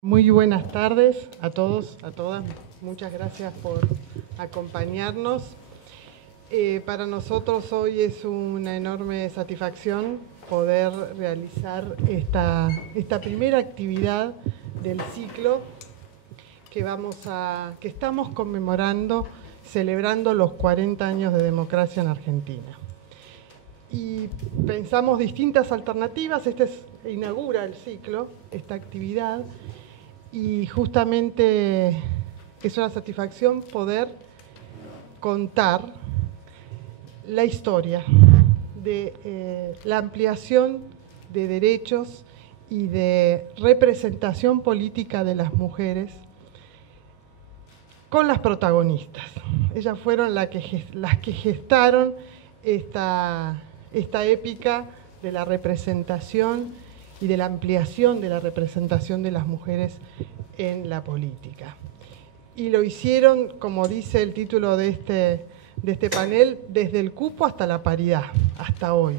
Muy buenas tardes a todos, a todas. Muchas gracias por acompañarnos. Para nosotros hoy es una enorme satisfacción poder realizar esta primera actividad del ciclo que estamos conmemorando, celebrando los 40 años de democracia en Argentina. Y pensamos distintas alternativas. Inaugura el ciclo, esta actividad. Y justamente es una satisfacción poder contar la historia de la ampliación de derechos y de representación política de las mujeres con las protagonistas. Ellas fueron las que gestaron esta épica de la representación y de la ampliación de la representación de las mujeres en la política. Y lo hicieron, como dice el título de este panel, desde el cupo hasta la paridad, hasta hoy.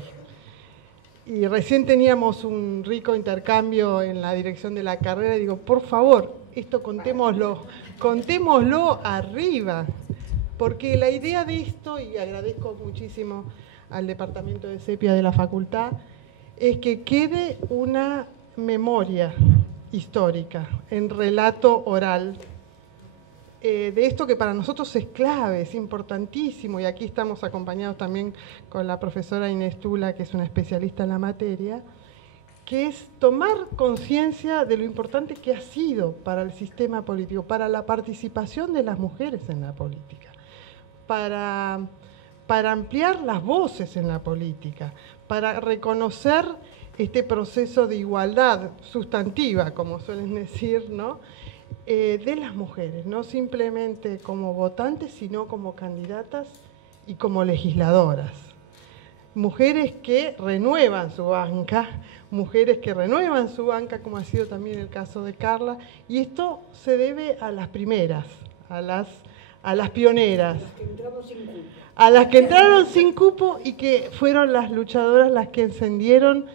Y recién teníamos un rico intercambio en la dirección de la carrera y digo, por favor, esto contémoslo arriba, porque la idea de esto, y agradezco muchísimo al departamento de sepia de la facultad, es que quede una memoria histórica en relato oral de esto que para nosotros es clave, es importantísimo, y aquí estamos acompañados también con la profesora Inés Tula, que es una especialista en la materia, que es tomar conciencia de lo importante que ha sido para el sistema político, para la participación de las mujeres en la política, para ampliar las voces en la política, para reconocer este proceso de igualdad sustantiva, como suelen decir, ¿no? De las mujeres, no simplemente como votantes, sino como candidatas y como legisladoras. Mujeres que renuevan su banca, como ha sido también el caso de Carla, y esto se debe a las primeras, a las pioneras, a las que entraron sin cupo y que fueron las luchadoras las que encendieron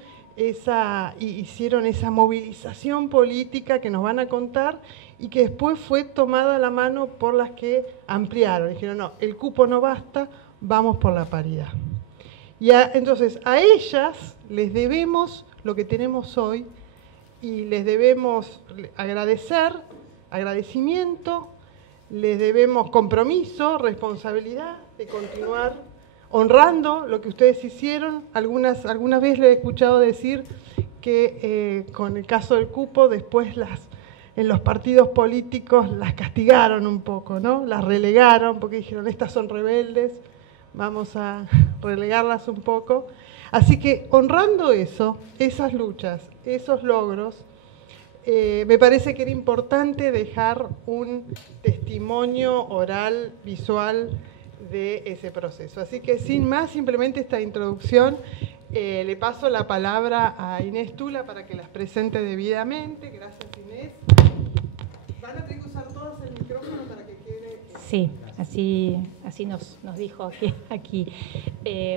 hicieron esa movilización política que nos van a contar y que después fue tomada la mano por las que ampliaron. Dijeron, no, el cupo no basta, vamos por la paridad. Entonces, a ellas les debemos lo que tenemos hoy y les debemos agradecimiento, les debemos compromiso, responsabilidad de continuar honrando lo que ustedes hicieron. Algunas veces le he escuchado decir que con el caso del cupo después en los partidos políticos las castigaron un poco, ¿no? Las relegaron porque dijeron, estas son rebeldes, vamos a relegarlas un poco. Así que honrando esas luchas, esos logros, me parece que era importante dejar un testimonio oral, visual, de ese proceso. Así que sin más, simplemente esta introducción, le paso la palabra a Inés Tula para que las presente debidamente. Gracias, Inés. Van a tener que usar todas el micrófono para que quede... Sí, así nos dijo aquí.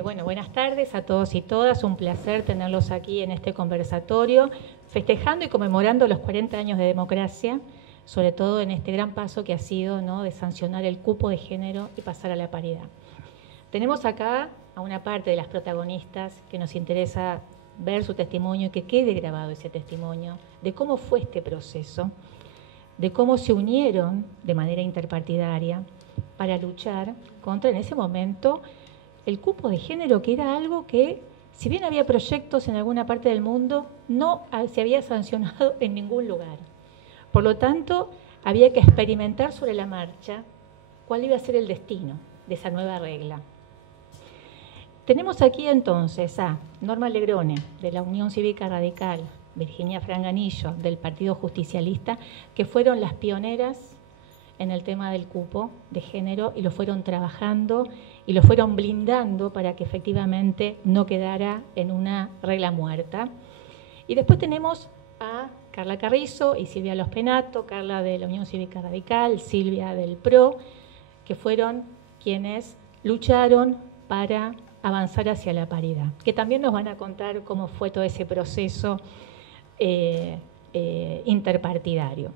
Bueno, buenas tardes a todos y todas. Un placer tenerlos aquí en este conversatorio, festejando y conmemorando los 40 años de democracia, sobre todo en este gran paso que ha sido, ¿no?, de sancionar el cupo de género y pasar a la paridad. Tenemos acá a una parte de las protagonistas que nos interesa ver su testimonio y que quede grabado ese testimonio de cómo fue este proceso, de cómo se unieron de manera interpartidaria para luchar contra, en ese momento, el cupo de género, que era algo que, si bien había proyectos en alguna parte del mundo, no se había sancionado en ningún lugar. Por lo tanto, había que experimentar sobre la marcha cuál iba a ser el destino de esa nueva regla. Tenemos aquí entonces a Norma Legrone, de la Unión Cívica Radical, Virginia Franganillo, del Partido Justicialista, que fueron las pioneras en el tema del cupo de género y lo fueron trabajando y lo fueron blindando para que efectivamente no quedara en una regla muerta. Y después tenemos a Carla Carrizo y Silvia Los Penato, Carla de la Unión Cívica Radical, Silvia del PRO, que fueron quienes lucharon para avanzar hacia la paridad, que también nos van a contar cómo fue todo ese proceso interpartidario.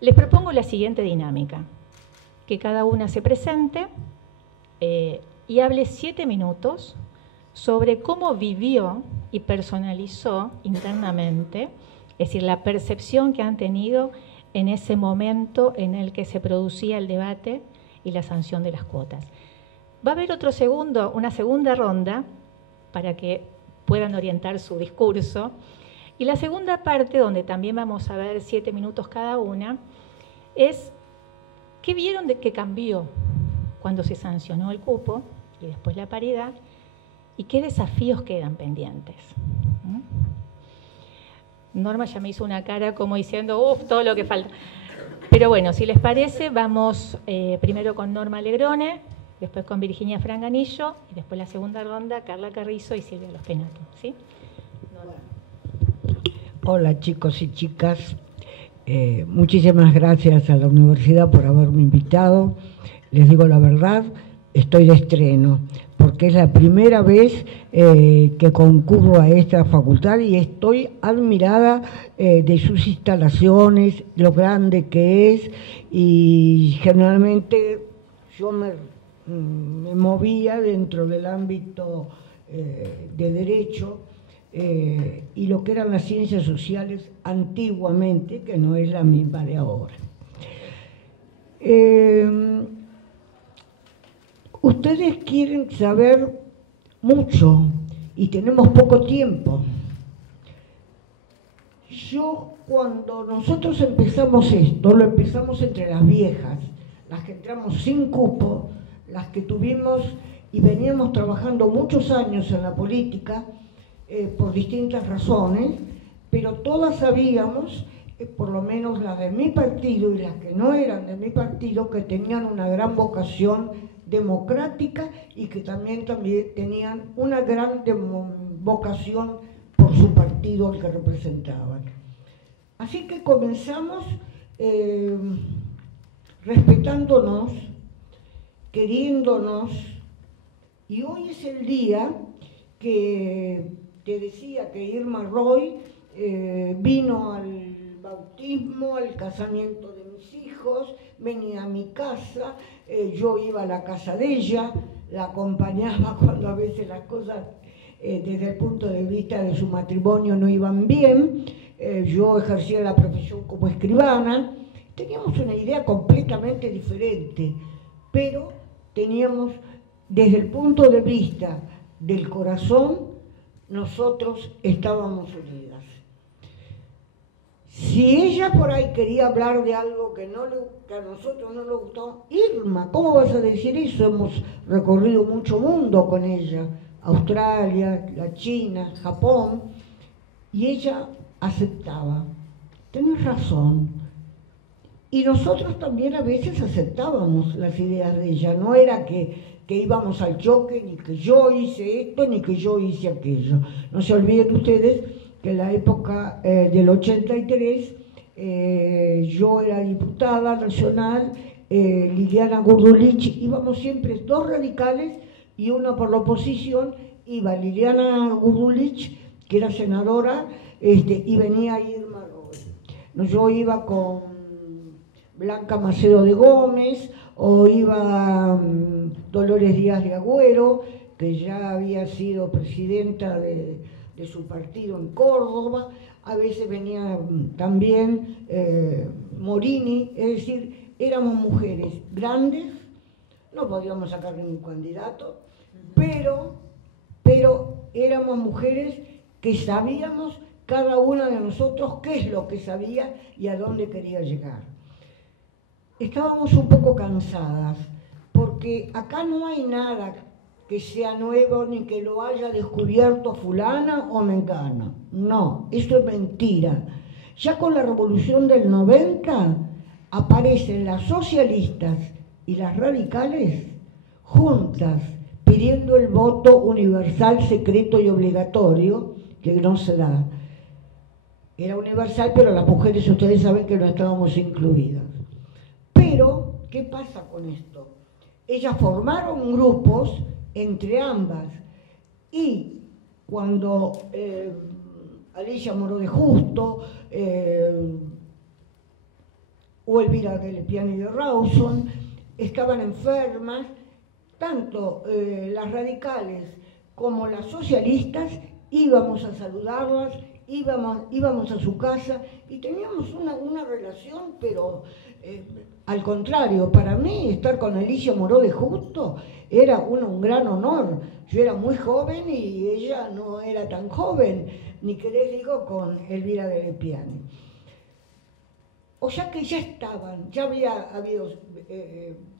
Les propongo la siguiente dinámica, que cada una se presente y hable 7 minutos sobre cómo vivió y personalizó internamente, es decir, la percepción que han tenido en ese momento en el que se producía el debate y la sanción de las cuotas. Va a haber una segunda ronda para que puedan orientar su discurso. Y la segunda parte, donde también vamos a ver 7 minutos cada una, es qué vieron de que cambió cuando se sancionó el cupo y después la paridad y qué desafíos quedan pendientes. Norma ya me hizo una cara como diciendo, todo lo que falta. Pero bueno, si les parece, vamos primero con Norma Legrone, después con Virginia Franganillo y después la segunda ronda, Carla Carrizo y Silvia Los Penato, ¿sí? Hola chicos y chicas, muchísimas gracias a la universidad por haberme invitado. Les digo la verdad, estoy de estreno, porque es la primera vez que concurro a esta facultad y estoy admirada de sus instalaciones, lo grande que es, y generalmente yo me movía dentro del ámbito de derecho y lo que eran las ciencias sociales antiguamente, que no es la misma de ahora. Ustedes quieren saber mucho y tenemos poco tiempo. Cuando nosotros empezamos esto, lo empezamos entre las viejas, las que entramos sin cupo, las que tuvimos y veníamos trabajando muchos años en la política por distintas razones, pero todas sabíamos, por lo menos las de mi partido y las que no eran de mi partido, que tenían una gran vocación democrática y que también tenían una gran vocación por su partido al que representaban. Así que comenzamos respetándonos, queriéndonos, y hoy es el día que te decía que Irma Roy vino al bautismo, al casamiento de mis hijos, venía a mi casa, yo iba a la casa de ella, la acompañaba cuando a veces las cosas desde el punto de vista de su matrimonio no iban bien, yo ejercía la profesión como escribana, teníamos una idea completamente diferente, pero teníamos desde el punto de vista del corazón, nosotros estábamos unidas. Si ella por ahí quería hablar de algo que a nosotros no nos gustó, Irma, ¿cómo vas a decir eso? Hemos recorrido mucho mundo con ella, Australia, la China, Japón, y ella aceptaba. Tenés razón. Y nosotros también a veces aceptábamos las ideas de ella, no era que íbamos al choque, ni que yo hice esto, ni que yo hice aquello. No se olviden ustedes que en la época del 83 yo era diputada nacional, Liliana Gurdulich, íbamos siempre dos radicales y una por la oposición, iba Liliana Gurdulich, que era senadora, y venía Irma Roy. Yo iba con Blanca Macedo de Gómez, o iba Dolores Díaz de Agüero, que ya había sido presidenta de su partido en Córdoba, a veces venía también Morini, es decir, éramos mujeres grandes, no podíamos sacar ningún candidato, pero éramos mujeres que sabíamos cada una de nosotros qué es lo que sabía y a dónde quería llegar. Estábamos un poco cansadas, porque acá no hay nada que sea nuevo ni que lo haya descubierto fulana o mengana. No, eso es mentira. Ya con la revolución del 90 aparecen las socialistas y las radicales juntas pidiendo el voto universal, secreto y obligatorio, que no se da. Era universal, pero las mujeres ustedes saben que no estábamos incluidas. Pero, ¿qué pasa con esto? Ellas formaron grupos entre ambas y cuando Alicia Moró de Justo, o Elvira de Lepiani de Rawson, estaban enfermas, tanto las radicales como las socialistas íbamos a saludarlas, íbamos a su casa y teníamos una relación, pero al contrario, para mí estar con Alicia Moró de Justo era un gran honor. Yo era muy joven y ella no era tan joven, ni querés digo con Elvira de Lepiani. O sea que ya estaban, ya había habido,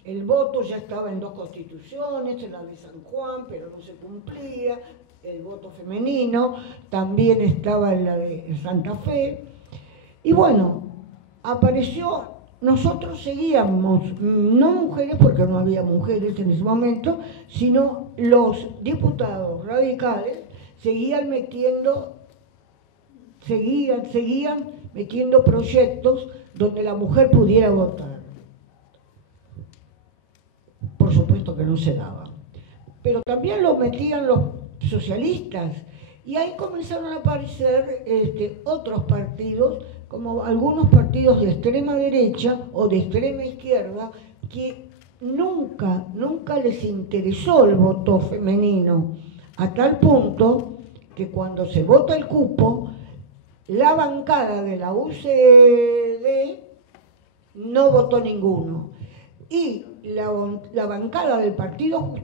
el voto ya estaba en 2 constituciones, en la de San Juan, pero no se cumplía, el voto femenino, también estaba en la de Santa Fe, y bueno, apareció, nosotros seguíamos, no mujeres, porque no había mujeres en ese momento, sino los diputados radicales seguían metiendo proyectos donde la mujer pudiera votar. Por supuesto que no se daba. Pero también lo metían los socialistas. Y ahí comenzaron a aparecer otros partidos, como algunos partidos de extrema derecha o de extrema izquierda, que nunca les interesó el voto femenino, a tal punto que cuando se vota el cupo, la bancada de la UCD no votó ninguno. Y la bancada del Partido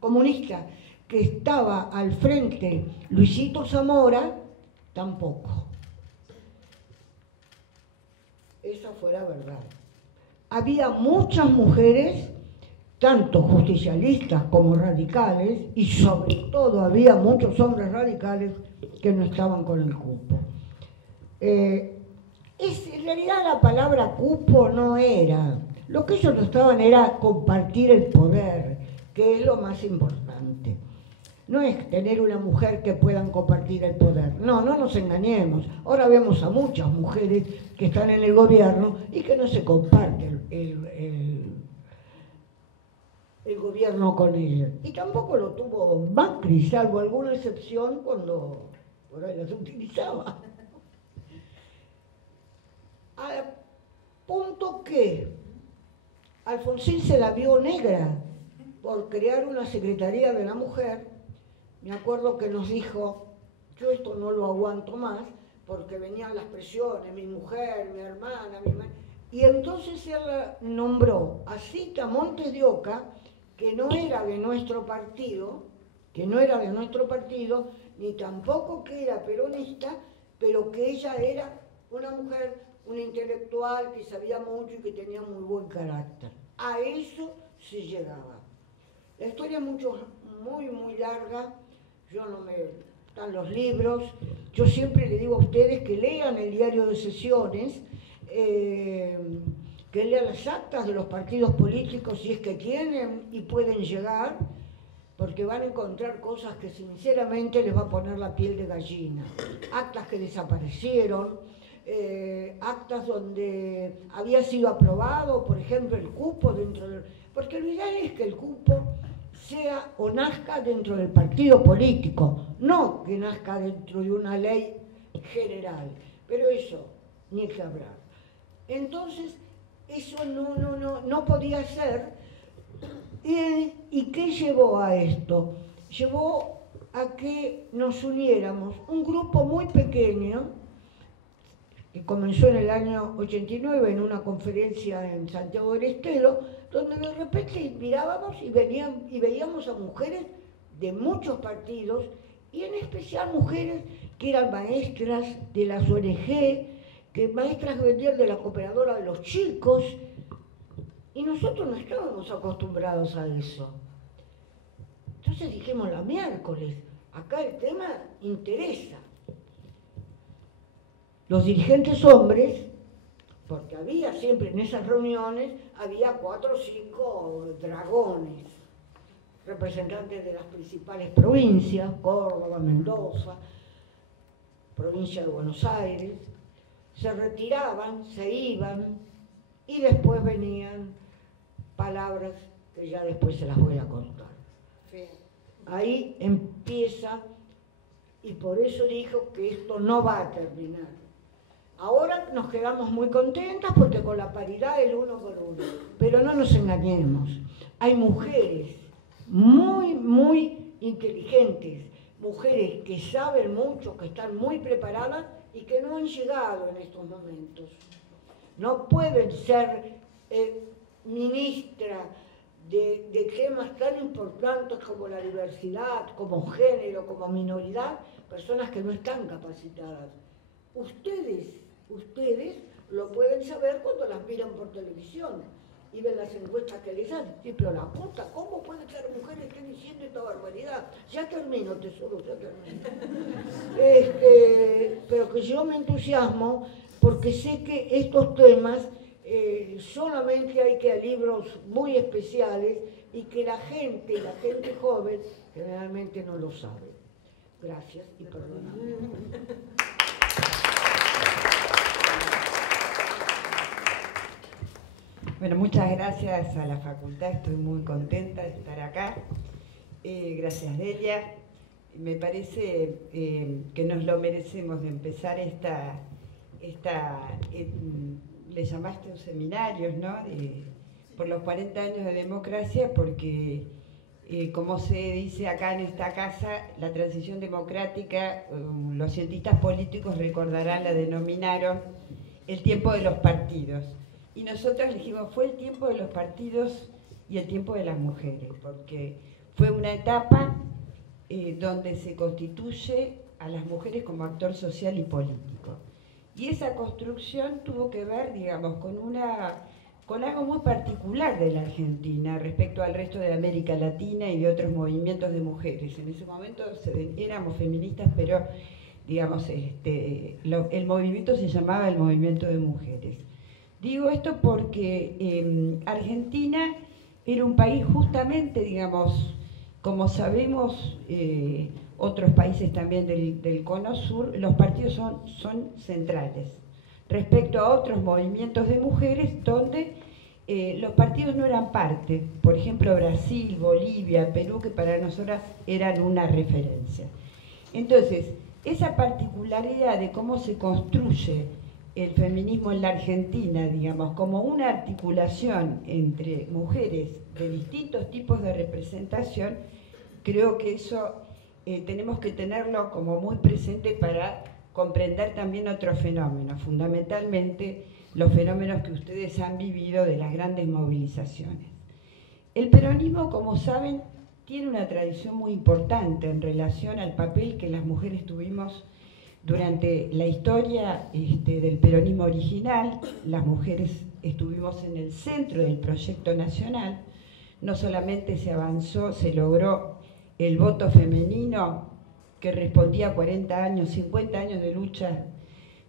Comunista, que estaba al frente Luisito Zamora, tampoco. Esa fue la verdad. Había muchas mujeres, tanto justicialistas como radicales, y sobre todo había muchos hombres radicales que no estaban con el cupo. En realidad la palabra cupo no era. Lo que ellos no estaban era compartir el poder, que es lo más importante. No es tener una mujer que puedan compartir el poder. No nos engañemos. Ahora vemos a muchas mujeres que están en el gobierno y que no se comparte el gobierno con ellas. Y tampoco lo tuvo Macri, salvo alguna excepción cuando por ahí las utilizaba. Al punto que Alfonsín se la vio negra por crear una Secretaría de la Mujer. Me acuerdo que nos dijo, yo esto no lo aguanto más, porque venían las presiones, mi mujer, mi hermana, y entonces él nombró a Cita Montes de Oca, que no era de nuestro partido, ni tampoco que era peronista, pero que ella era una mujer, una intelectual que sabía mucho y que tenía muy buen carácter. A eso se llegaba. La historia es muy larga, están los libros, yo siempre le digo a ustedes que lean el diario de sesiones, que lean las actas de los partidos políticos si es que tienen y pueden llegar, porque van a encontrar cosas que sinceramente les va a poner la piel de gallina. Actas que desaparecieron, actas donde había sido aprobado, por ejemplo, el cupo dentro del... Porque lo ideal es que el cupo sea o nazca dentro del partido político, no que nazca dentro de una ley general. Pero eso, ni que hablar. Entonces, eso no podía ser. ¿Y qué llevó a esto? Llevó a que nos uniéramos un grupo muy pequeño, que comenzó en el año 89 en una conferencia en Santiago del Estero, donde de repente mirábamos y veíamos a mujeres de muchos partidos, y en especial mujeres que eran maestras de las ONG, que maestras de la cooperadora de los chicos, y nosotros no estábamos acostumbrados a eso. Entonces dijimos, la miércoles, acá el tema interesa. Los dirigentes hombres, porque había siempre en esas reuniones, había 4 o 5 dragones, representantes de las principales provincias, Córdoba, Mendoza, provincia de Buenos Aires, se retiraban, se iban, y después venían palabras que ya después se las voy a contar. Ahí empieza y por eso dijo que esto no va a terminar. Ahora nos quedamos muy contentas porque con la paridad el 1 por 1, pero no nos engañemos, hay mujeres muy, muy inteligentes, mujeres que saben mucho, que están muy preparadas y que no han llegado en estos momentos. No pueden ser ministra de temas tan importantes como la diversidad, como género, como minoridad, personas que no están capacitadas. Ustedes lo pueden saber cuando las miran por televisión y ven las encuestas que les hacen. Sí, pero la puta, ¿cómo puede ser mujer que esté diciendo esta barbaridad? Ya termino, tesoro, ya termino. Pero que yo me entusiasmo porque sé que estos temas solamente hay que ir a libros muy especiales y que la gente joven generalmente no lo sabe. Gracias y perdóname. Bueno, muchas gracias a la facultad, estoy muy contenta de estar acá. Gracias, Delia. Me parece que nos lo merecemos de empezar le llamaste un seminario, ¿no? Por los 40 años de democracia, porque, como se dice acá en esta casa, la transición democrática, los cientistas políticos recordarán, la denominaron el tiempo de los partidos. Y nosotros dijimos, fue el tiempo de los partidos y el tiempo de las mujeres, porque fue una etapa donde se constituye a las mujeres como actor social y político. Y esa construcción tuvo que ver, digamos, con algo muy particular de la Argentina respecto al resto de América Latina y de otros movimientos de mujeres. En ese momento éramos feministas, pero, digamos, el movimiento se llamaba el movimiento de mujeres. Digo esto porque Argentina era un país justamente, digamos, como sabemos, otros países también del Cono Sur, los partidos son centrales respecto a otros movimientos de mujeres donde los partidos no eran parte. Por ejemplo, Brasil, Bolivia, Perú, que para nosotras eran una referencia. Entonces, esa particularidad de cómo se construye el feminismo en la Argentina, digamos, como una articulación entre mujeres de distintos tipos de representación, creo que eso tenemos que tenerlo como muy presente para comprender también otros fenómenos, fundamentalmente los fenómenos que ustedes han vivido de las grandes movilizaciones. El peronismo, como saben, tiene una tradición muy importante en relación al papel que las mujeres tuvimos durante la historia del peronismo original. Las mujeres estuvimos en el centro del proyecto nacional. No solamente se avanzó, se logró el voto femenino que respondía a 40 años, 50 años de lucha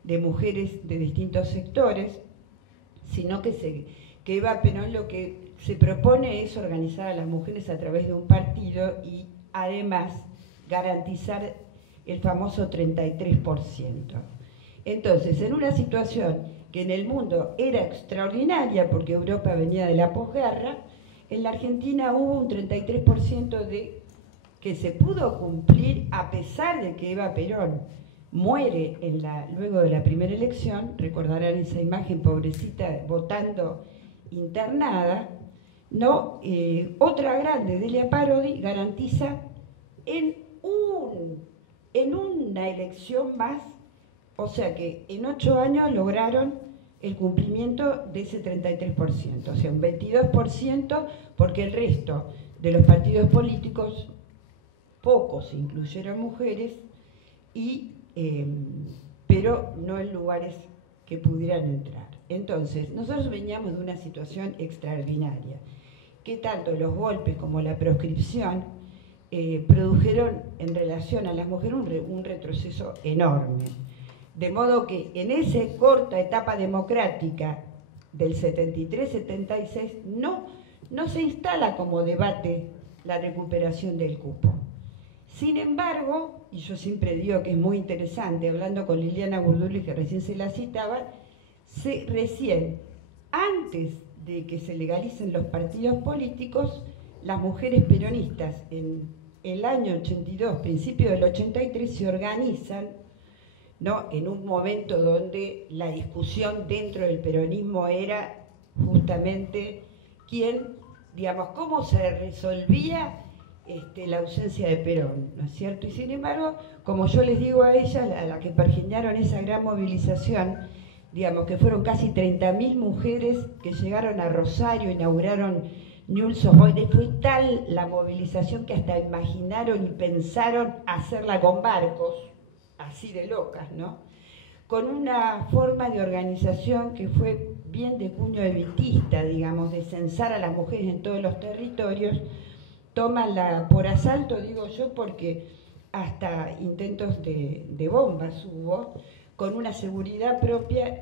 de mujeres de distintos sectores, sino que Eva Perón lo que se propone es organizar a las mujeres a través de un partido y además garantizar el famoso 33%. Entonces, en una situación que en el mundo era extraordinaria, porque Europa venía de la posguerra, en la Argentina hubo un 33% que se pudo cumplir a pesar de que Eva Perón muere luego de la primera elección. Recordarán esa imagen, pobrecita, votando internada, ¿no? Otra grande, Delia Parodi, garantiza en una elección más, o sea que en 8 años lograron el cumplimiento de ese 33%, o sea, un 22%, porque el resto de los partidos políticos, pocos incluyeron mujeres, pero no en lugares que pudieran entrar. Entonces, nosotros veníamos de una situación extraordinaria, que tanto los golpes como la proscripción produjeron en relación a las mujeres un retroceso enorme. De modo que en esa corta etapa democrática del 73-76 no se instala como debate la recuperación del cupo. Sin embargo, y yo siempre digo que es muy interesante, hablando con Liliana Gurduli, que recién se la citaba, recién, antes de que se legalicen los partidos políticos, las mujeres peronistas en el año 82, principio del 83, se organizan, ¿no?, en un momento donde la discusión dentro del peronismo era justamente quién, digamos, cómo se resolvía la ausencia de Perón, ¿no es cierto? Y sin embargo, como yo les digo a ellas, a las que pergeñaron esa gran movilización, digamos que fueron casi 30.000 mujeres que llegaron a Rosario, inauguraron Newell's Old Boys, fue tal la movilización que hasta imaginaron y pensaron hacerla con barcos, así de locas, ¿no? Con una forma de organización que fue bien de cuño evitista, digamos, de censar a las mujeres en todos los territorios. Toman por asalto, digo yo, porque hasta intentos de bombas hubo, con una seguridad propia,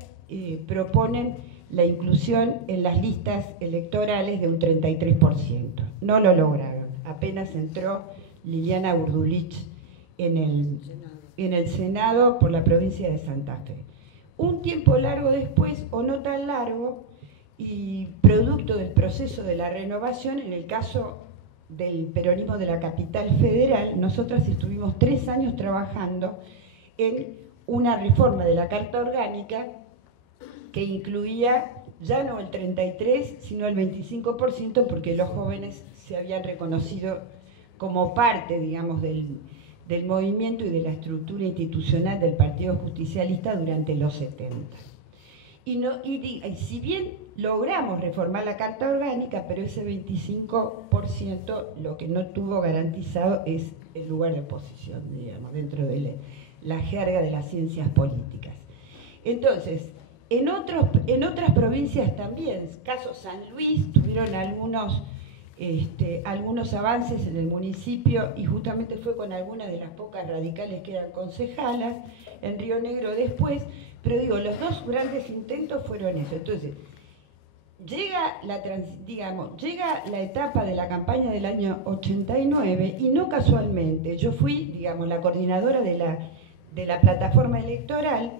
proponen la inclusión en las listas electorales de un 33%. No lo lograron. Apenas entró Liliana Burdulich en el Senado por la provincia de Santa Fe. Un tiempo largo después, o no tan largo, y producto del proceso de la renovación, en el caso del peronismo de la capital federal, nosotras estuvimos 3 años trabajando en una reforma de la Carta Orgánica que incluía ya no el 33, sino el 25%, porque los jóvenes se habían reconocido como parte, digamos, del movimiento y de la estructura institucional del Partido Justicialista durante los 70. Y si bien logramos reformar la Carta Orgánica, pero ese 25% lo que no tuvo garantizado es el lugar de oposición, digamos, dentro de la jerga de las ciencias políticas. Entonces, en otras provincias también, caso San Luis, tuvieron algunos avances en el municipio, y justamente fue con algunas de las pocas radicales que eran concejalas, en Río Negro después, pero digo, los 2 grandes intentos fueron eso. Entonces, llega la etapa de la campaña del año 89, y no casualmente, yo fui, digamos, la coordinadora de la plataforma electoral.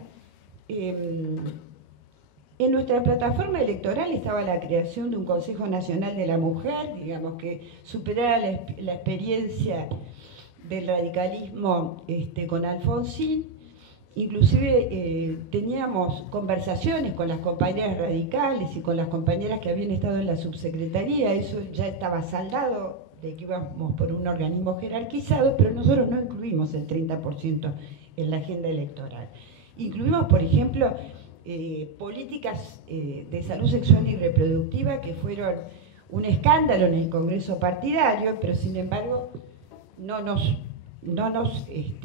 En nuestra plataforma electoral estaba la creación de un Consejo Nacional de la Mujer, digamos, que superara la experiencia del radicalismo con Alfonsín. Inclusive teníamos conversaciones con las compañeras radicales y con las compañeras que habían estado en la subsecretaría. Eso ya estaba saldado, de que íbamos por un organismo jerarquizado, pero nosotros no incluimos el 30% en la agenda electoral. Incluimos, por ejemplo, políticas de salud sexual y reproductiva que fueron un escándalo en el Congreso partidario, pero sin embargo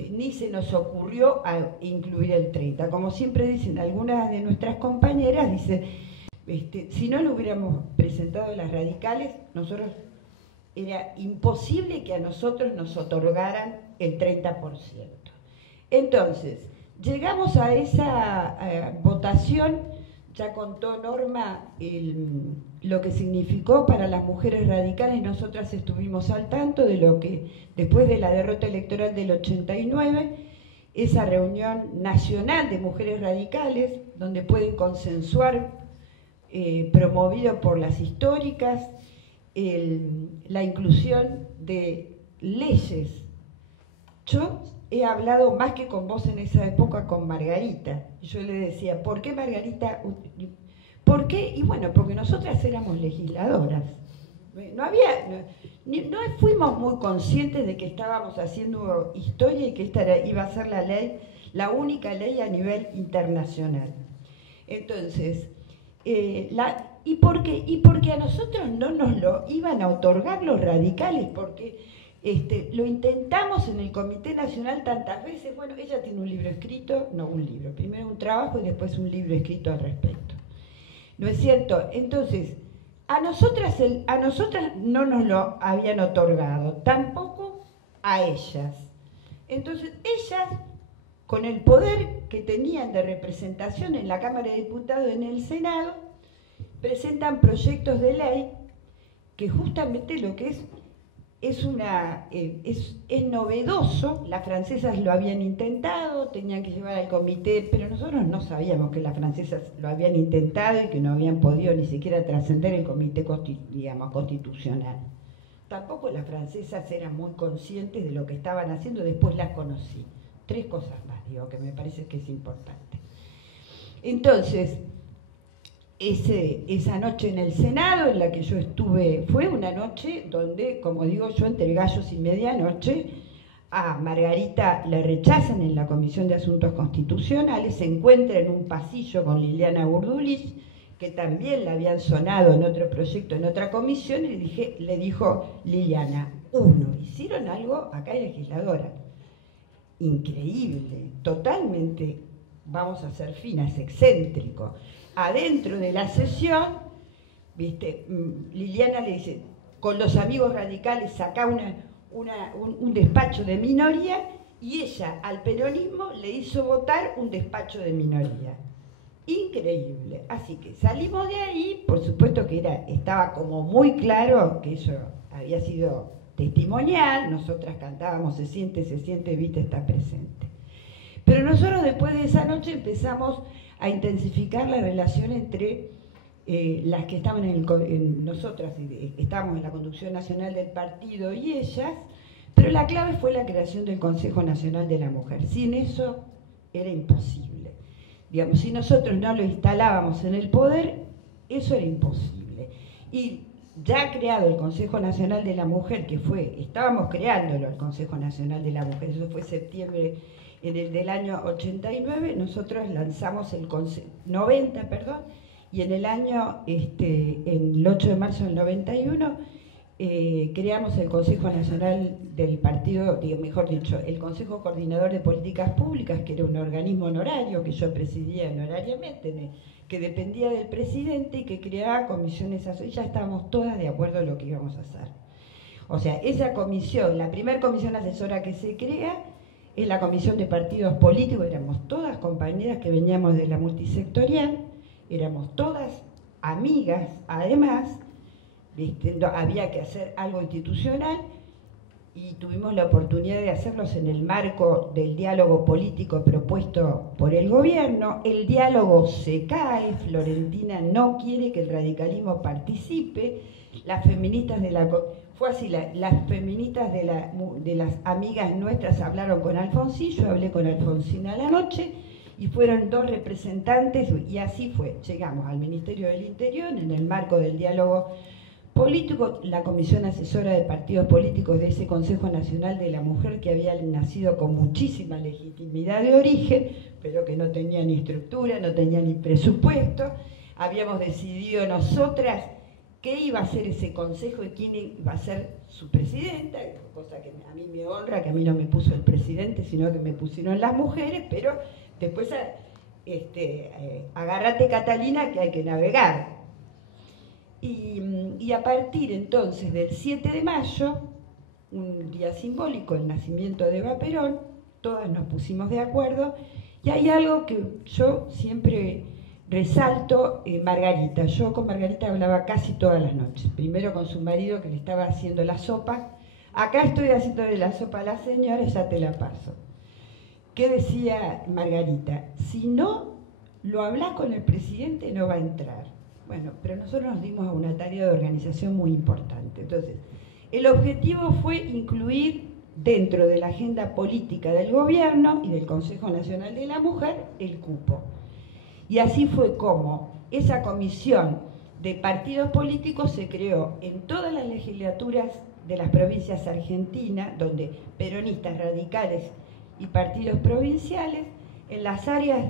ni se nos ocurrió a incluir el 30%. Como siempre dicen algunas de nuestras compañeras, si no lo hubiéramos presentado las radicales, era imposible que a nosotros nos otorgaran el 30%. Entonces, llegamos a esa votación, ya contó Norma lo que significó para las mujeres radicales. Nosotras estuvimos al tanto de lo que, después de la derrota electoral del 89, esa reunión nacional de mujeres radicales, donde pueden consensuar, promovido por las históricas, la inclusión de leyes. Yo he hablado más que con vos en esa época con Margarita. Yo le decía, ¿por qué Margarita? ¿Por qué? Y bueno, porque nosotras éramos legisladoras. No fuimos muy conscientes de que estábamos haciendo historia y que esta iba a ser la única ley a nivel internacional. Entonces, ¿y por qué? Y porque a nosotros no nos lo iban a otorgar los radicales, porque lo intentamos en el Comité Nacional tantas veces. Bueno, ella tiene un libro escrito, primero un trabajo y después un libro escrito al respecto. ¿No es cierto? Entonces, a nosotras no nos lo habían otorgado, tampoco a ellas. Entonces, ellas, con el poder que tenían de representación en la Cámara de Diputados y en el Senado, presentan proyectos de ley que justamente lo que es novedoso. Las francesas lo habían intentado, tenían que llevar al comité, pero nosotros no sabíamos que las francesas lo habían intentado y que no habían podido ni siquiera trascender el comité constitucional. tampoco las francesas eran muy conscientes de lo que estaban haciendo, después las conocí. 3 cosas más, digo, que me parece que es importante. Entonces, esa noche en el Senado en la que yo estuve, fue una noche donde, como digo yo, entre gallos y medianoche, a Margarita la rechazan en la Comisión de Asuntos Constitucionales, se encuentra en un pasillo con Liliana Burdulich, que también la habían sonado en otro proyecto, en otra comisión, y le dijo Liliana, hicieron algo acá hay legisladora, increíble, totalmente, vamos a ser finas, excéntrico. Adentro de la sesión, ¿viste? Liliana le dice, con los amigos radicales saca un despacho de minoría, y ella al peronismo le hizo votar un despacho de minoría. Increíble. Así que salimos de ahí, por supuesto que estaba como muy claro que eso había sido testimonial, nosotras cantábamos se siente, viste, está presente. Pero nosotros después de esa noche empezamos a intensificar la relación entre las que estaban nosotras estábamos en la conducción nacional del partido y ellas, pero la clave fue la creación del Consejo Nacional de la Mujer. Sin eso era imposible. Digamos, si nosotros no lo instalábamos en el poder, eso era imposible. Y ya creado el Consejo Nacional de la Mujer, estábamos creándolo, el Consejo Nacional de la Mujer, eso fue septiembre del año 89, nosotros lanzamos el 90, perdón, y en el año, el 8 de marzo del 91, creamos el Consejo Nacional del Partido, mejor dicho, el Consejo Coordinador de Políticas Públicas, que era un organismo honorario que yo presidía honorariamente, que dependía del presidente y que creaba comisiones asociadas. Ya estábamos todas de acuerdo en lo que íbamos a hacer. O sea, esa comisión, la primera comisión asesora que se crea, es la comisión de partidos políticos, éramos todas compañeras que veníamos de la multisectorial, éramos todas amigas, además, ¿viste? Había que hacer algo institucional y tuvimos la oportunidad de hacerlos en el marco del diálogo político propuesto por el gobierno. El diálogo se cae, Florentina no quiere que el radicalismo participe, las feministas fue así, las feministas de las amigas nuestras hablaron con Alfonsín, yo hablé con Alfonsín a la noche, y fueron 2 representantes, y así fue, llegamos al Ministerio del Interior, en el marco del diálogo político, la Comisión Asesora de Partidos Políticos de ese Consejo Nacional de la Mujer, que había nacido con muchísima legitimidad de origen, pero que no tenía ni estructura, no tenía ni presupuesto, habíamos decidido nosotras qué iba a ser ese consejo y quién iba a ser su presidenta, cosa que a mí me honra, que a mí no me puso el presidente, sino que me pusieron las mujeres, pero después agárrate Catalina que hay que navegar. Y a partir entonces del 7 de mayo, un día simbólico, el nacimiento de Eva Perón, todas nos pusimos de acuerdo, y hay algo que yo siempre resalto, Margarita. Yo con Margarita hablaba casi todas las noches. Primero con su marido que le estaba haciendo la sopa. Acá estoy haciéndole la sopa a la señora, ya te la paso. ¿Qué decía Margarita? Si no lo hablas con el presidente no va a entrar. Bueno, pero nosotros nos dimos a una tarea de organización muy importante. Entonces, el objetivo fue incluir dentro de la agenda política del gobierno y del Consejo Nacional de la Mujer el cupo. Y así fue como esa comisión de partidos políticos se creó en todas las legislaturas de las provincias argentinas, donde peronistas, radicales y partidos provinciales, en las áreas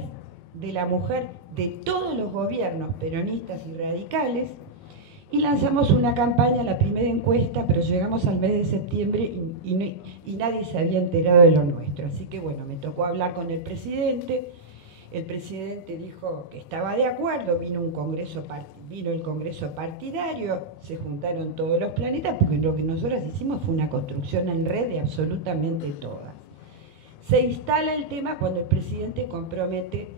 de la mujer de todos los gobiernos peronistas y radicales, y lanzamos una campaña, la primera encuesta, pero llegamos al mes de septiembre y nadie se había enterado de lo nuestro. Así que bueno, me tocó hablar con el presidente dijo que estaba de acuerdo, vino el congreso partidario, se juntaron todos los planetas, porque lo que nosotros hicimos fue una construcción en red de absolutamente todas. Se instala el tema cuando el presidente compromete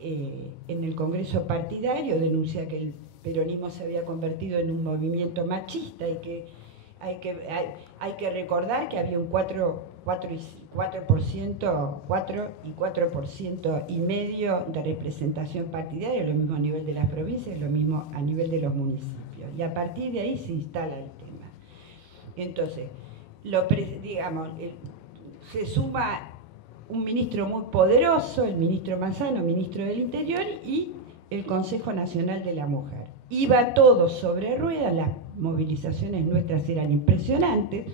en el congreso partidario, denuncia que el peronismo se había convertido en un movimiento machista y que hay que recordar que había un 4% y medio de representación partidaria, lo mismo a nivel de las provincias, lo mismo a nivel de los municipios. partido. Y a partir de ahí se instala el tema. Entonces, se suma un ministro muy poderoso, el ministro Manzano, ministro del Interior, y el Consejo Nacional de la Mujer. Iba todo sobre ruedas, las movilizaciones nuestras eran impresionantes.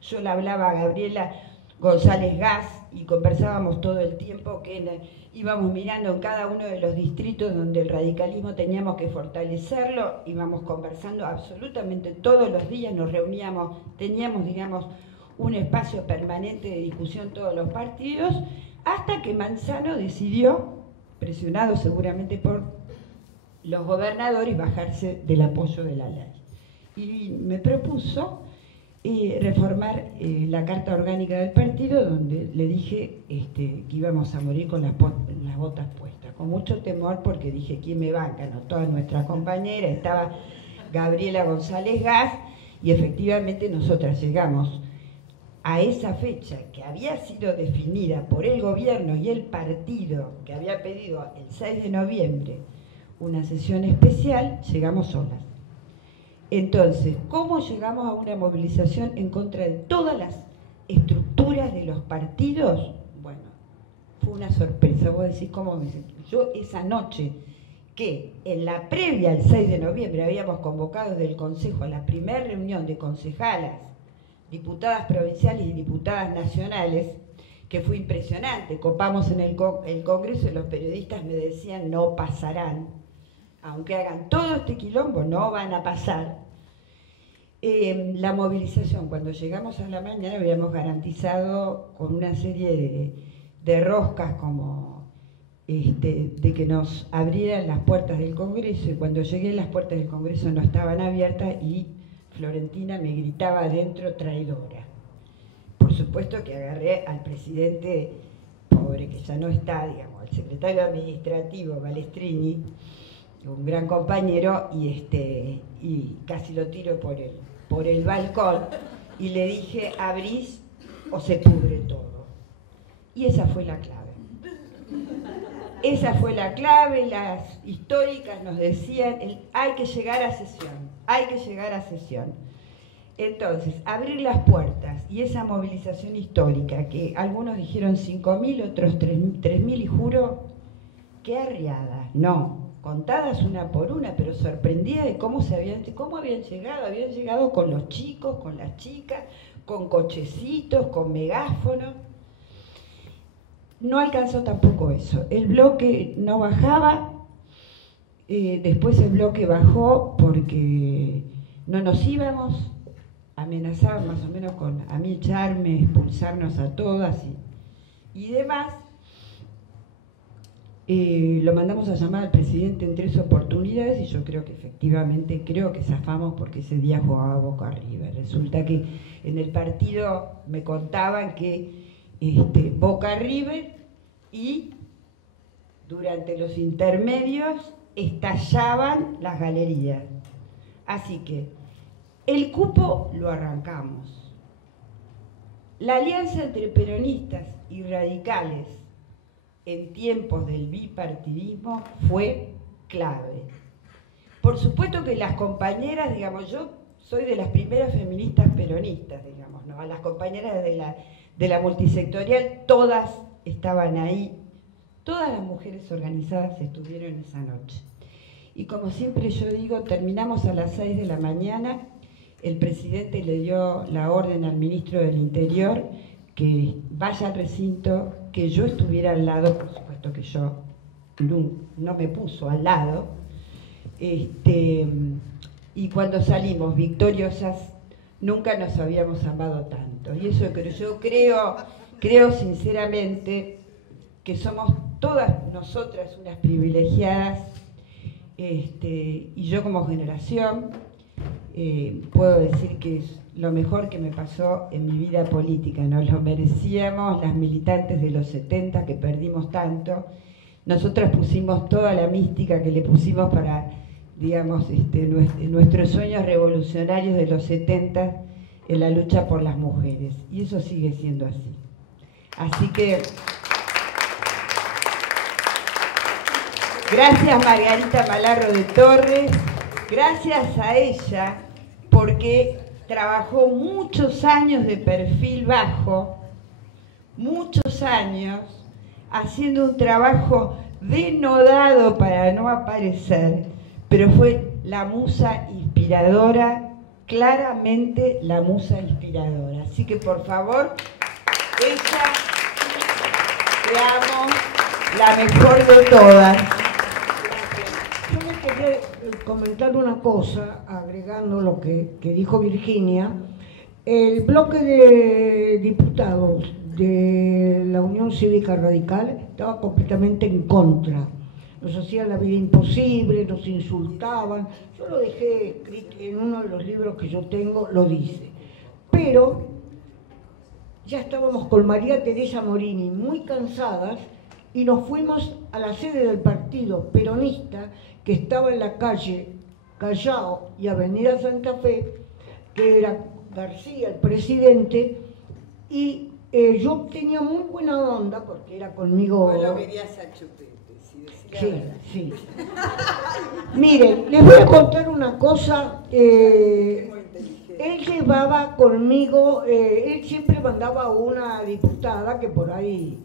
Yo le hablaba a Gabriela González Gas y conversábamos todo el tiempo que íbamos mirando en cada uno de los distritos donde el radicalismo teníamos que fortalecerlo, íbamos conversando absolutamente todos los días, nos reuníamos, teníamos, digamos, un espacio permanente de discusión todos los partidos, hasta que Manzano decidió, presionado seguramente por los gobernadores, bajarse del apoyo de la ley. Y me propuso reformar la Carta Orgánica del partido, donde le dije que íbamos a morir con las botas puestas, con mucho temor, porque dije, ¿quién me banca? No, todas nuestras compañeras, estaba Gabriela González Gas, y efectivamente nosotras llegamos a esa fecha que había sido definida por el gobierno y el partido, que había pedido el 6 de noviembre una sesión especial, llegamos solas. Entonces, ¿cómo llegamos a una movilización en contra de todas las estructuras de los partidos? Bueno, fue una sorpresa. Vos decís, ¿cómo me sentí? Yo esa noche, que en la previa al 6 de noviembre habíamos convocado del Consejo a la primera reunión de concejalas, diputadas provinciales y diputadas nacionales, que fue impresionante. Copamos en el Congreso y los periodistas me decían, no pasarán. Aunque hagan todo este quilombo, no van a pasar. La movilización, cuando llegamos a la mañana, habíamos garantizado con una serie de roscas como de que nos abrieran las puertas del Congreso, y cuando llegué las puertas del Congreso no estaban abiertas y Florentina me gritaba adentro, traidora. Por supuesto que agarré al presidente, pobre, que ya no está, digamos, al secretario administrativo, Balestrini, un gran compañero, y casi lo tiro por el balcón, y le dije, abrís o se pudre todo. Y esa fue la clave. Esa fue la clave. Las históricas nos decían, hay que llegar a sesión, hay que llegar a sesión. Entonces, abrir las puertas y esa movilización histórica, que algunos dijeron 5.000, otros 3.000, y juro, qué arriadas, no, contadas una por una, pero sorprendida de cómo habían llegado con los chicos, con las chicas, con cochecitos, con megáfonos. No alcanzó tampoco eso. El bloque no bajaba, después el bloque bajó porque no nos íbamos, amenazaban más o menos con a mí echarme, expulsarnos a todas y demás. Lo mandamos a llamar al presidente en 3 oportunidades, y yo creo que efectivamente, zafamos, porque ese día jugaba Boca River. Resulta que en el partido me contaban que Boca River, y durante los intermedios estallaban las galerías. Así que el cupo lo arrancamos. La alianza entre peronistas y radicales en tiempos del bipartidismo fue clave. Por supuesto que las compañeras, digamos, yo soy de las primeras feministas peronistas, digamos, ¿no? A las compañeras de la multisectorial, todas estaban ahí, todas las mujeres organizadas estuvieron esa noche. Y como siempre yo digo, terminamos a las 6 de la mañana, el presidente le dio la orden al ministro del Interior que vaya al recinto, que yo estuviera al lado, por supuesto que yo no me puso al lado, y cuando salimos victoriosas, nunca nos habíamos amado tanto. Y eso yo creo sinceramente que somos todas nosotras unas privilegiadas, y yo como generación puedo decir que es lo mejor que me pasó en mi vida política. Nos lo merecíamos las militantes de los 70 que perdimos tanto. Nosotras pusimos toda la mística que le pusimos para, digamos, nuestros sueños revolucionarios de los 70 en la lucha por las mujeres. Y eso sigue siendo así. Así que gracias Margarita Malarro de Torres, gracias a ella, porque trabajó muchos años de perfil bajo, muchos años, haciendo un trabajo denodado para no aparecer, pero fue la musa inspiradora, claramente la musa inspiradora. Así que por favor, ella, creamos la mejor de todas. Yo les quería comentar una cosa, agregando lo que dijo Virginia. El bloque de diputados de la Unión Cívica Radical estaba completamente en contra. Nos hacían la vida imposible, nos insultaban. Yo lo dejé escrito en uno de los libros que yo tengo, lo dice. Pero ya estábamos con María Teresa Morini muy cansadas y nos fuimos a la sede del partido peronista que estaba en la calle Callao y Avenida Santa Fe, que era García el presidente, y yo tenía muy buena onda porque era conmigo. Vos lo querías a Chupete, si decís la verdad. Sí. Miren, les voy a contar una cosa. Él llevaba conmigo, él siempre mandaba a una diputada que por ahí,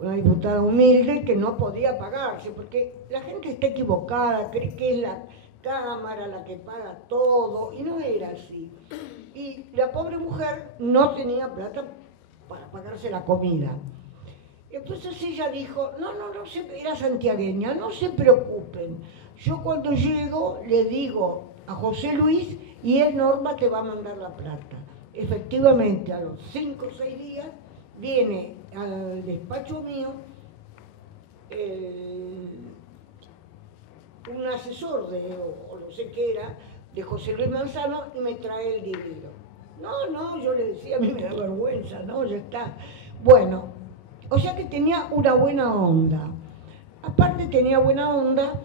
una diputada humilde que no podía pagarse, porque la gente está equivocada, cree que es la Cámara la que paga todo, y no era así. Y la pobre mujer no tenía plata para pagarse la comida. Entonces ella dijo, no, era santiagueña, no se preocupen. Yo cuando llego le digo a José Luis y él, Norma, te va a mandar la plata. Efectivamente, a los 5 o 6 días viene al despacho mío un asesor o no sé qué era, de José Luis Manzano, y me trae el dinero. No, yo le decía, a mí me da vergüenza, no, ya está. Bueno, o sea que tenía una buena onda. Aparte tenía buena onda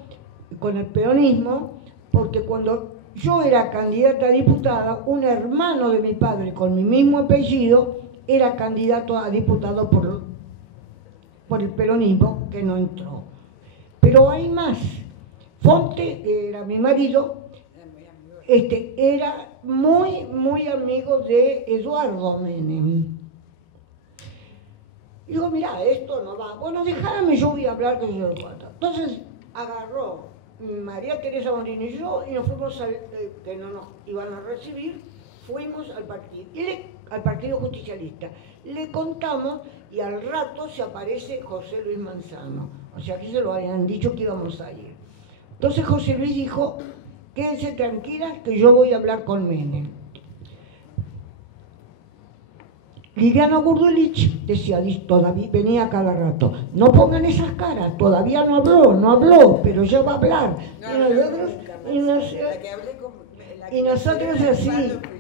con el peronismo, porque cuando yo era candidata a diputada, un hermano de mi padre con mi mismo apellido era candidato a diputado por el peronismo, que no entró. Pero hay más. Fonte, que era mi marido, era muy amigo de Eduardo Menem. Digo, mira, esto no va. Bueno, déjame, yo voy a hablar con ellos. Entonces agarró María Teresa Morini y yo, y nos fuimos que no nos iban a recibir, fuimos al Partido Justicialista. Le contamos y al rato se aparece José Luis Manzano. O sea que se lo habían dicho que íbamos a ir. Entonces José Luis dijo, quédense tranquilas que yo voy a hablar con Menem. Liliana Burdulich decía, todavía venía cada rato, no pongan esas caras, todavía no habló, pero ya va a hablar. Y nosotros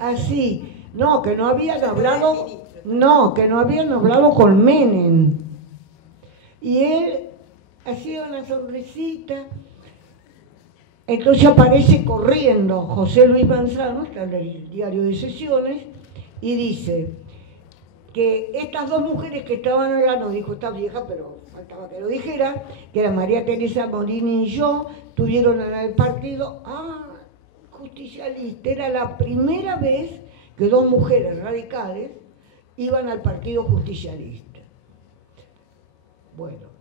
así, no, que no habían hablado con Menem. Y él hacía una sonrisita. Entonces aparece corriendo José Luis Manzano, está en el diario de sesiones, y dice que estas dos mujeres que estaban hablando, dijo esta vieja, pero faltaba que lo dijera, que era María Teresa Morini y yo, tuvieron en el partido justicialista. Era la primera vez que dos mujeres radicales iban al partido justicialista. Bueno.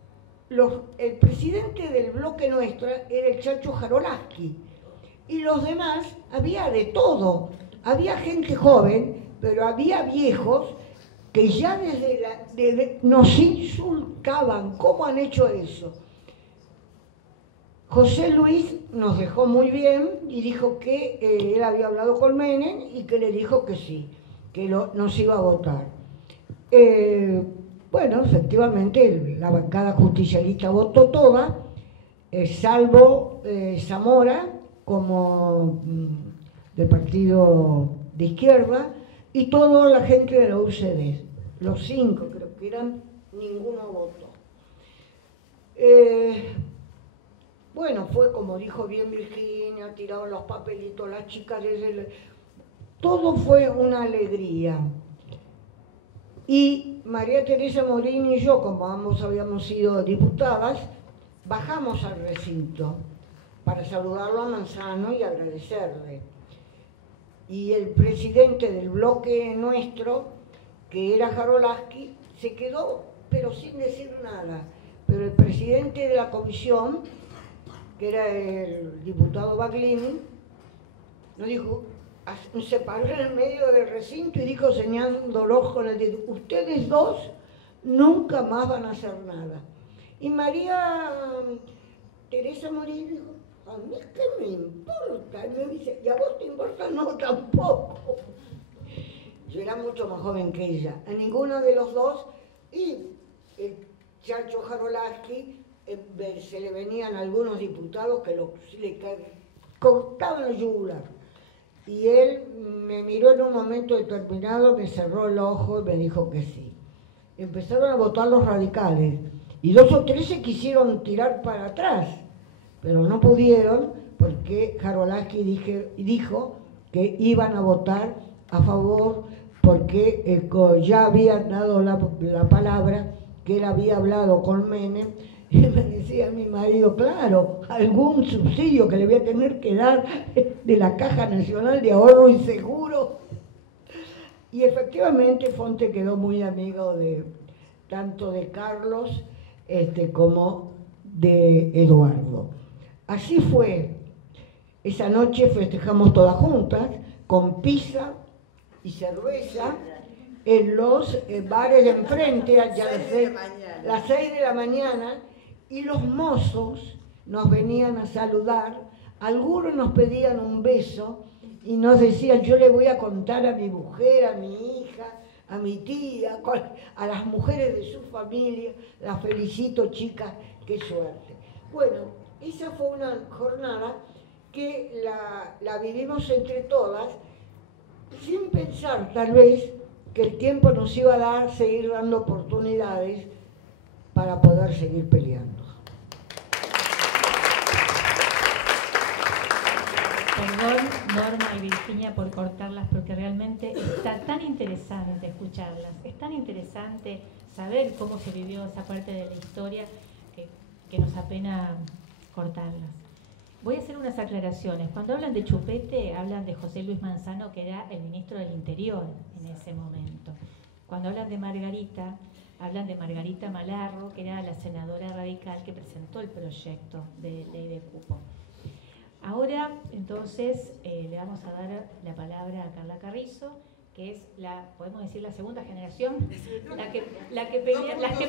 El presidente del bloque nuestro era el Chacho Jarolaski, y los demás había de todo. Había gente joven, pero había viejos que ya desde nos insultaban. ¿Cómo han hecho eso? José Luis nos dejó muy bien y dijo que él había hablado con Menem y que le dijo que sí, que nos iba a votar. Bueno, efectivamente, la bancada justicialista votó toda, salvo Zamora, como del partido de izquierda, y toda la gente de la UCD. Los 5, creo que eran, ninguno votó. Bueno, fue como dijo bien Virginia, tiraron los papelitos, las chicas todo fue una alegría. Y María Teresa Morini y yo, como ambos habíamos sido diputadas, bajamos al recinto. para saludarlo a Manzano y agradecerle. Y el presidente del bloque nuestro, que era Jarolaski, se quedó, pero sin decir nada. Pero el presidente de la comisión, que era el diputado Baglini, nos dijo, se paró en el medio del recinto y dijo, señalándolos con el dedo, ustedes dos nunca más van a hacer nada. Y María Teresa Morillo dijo, a mí qué me importa. Y me dice, ¿y a vos te importa? No, tampoco. Yo era mucho más joven que ella. A ninguno de los dos. Y el Chacho Jarolaski, se le venían algunos diputados que le cortaban el yugular. Y él me miró en un momento determinado, me cerró el ojo y me dijo que sí. Empezaron a votar los radicales. Y 2 o 3 se quisieron tirar para atrás, pero no pudieron porque Jarolaski dijo que iban a votar a favor porque ya habían dado la palabra, que él había hablado con Menem, y me decía mi marido, claro, algún subsidio que le voy a tener que dar de la Caja Nacional de Ahorro y Seguro. Y efectivamente Fonte quedó muy amigo tanto de Carlos como de Eduardo. Así fue. Esa noche festejamos todas juntas, con pizza y cerveza, en los bares de enfrente, allá las 6 de la mañana, y los mozos nos venían a saludar, algunos nos pedían un beso, y nos decían, yo le voy a contar a mi mujer, a mi hija, a mi tía, a las mujeres de su familia, las felicito, chicas, qué suerte. Bueno, esa fue una jornada que la vivimos entre todas, sin pensar tal vez que el tiempo nos iba a seguir dando oportunidades para poder seguir peleando. Perdón, Norma y Virginia, por cortarlas, porque realmente está tan interesante escucharlas, es tan interesante saber cómo se vivió esa parte de la historia que nos apena cortarlas. Voy a hacer unas aclaraciones. Cuando hablan de Chupete, hablan de José Luis Manzano, que era el ministro del Interior en ese momento. Cuando hablan de Margarita, hablan de Margarita Malarro, que era la senadora radical que presentó el proyecto de ley de cupo. Ahora, entonces, le vamos a dar la palabra a Carla Carrizo, que es podemos decir, la segunda generación, las que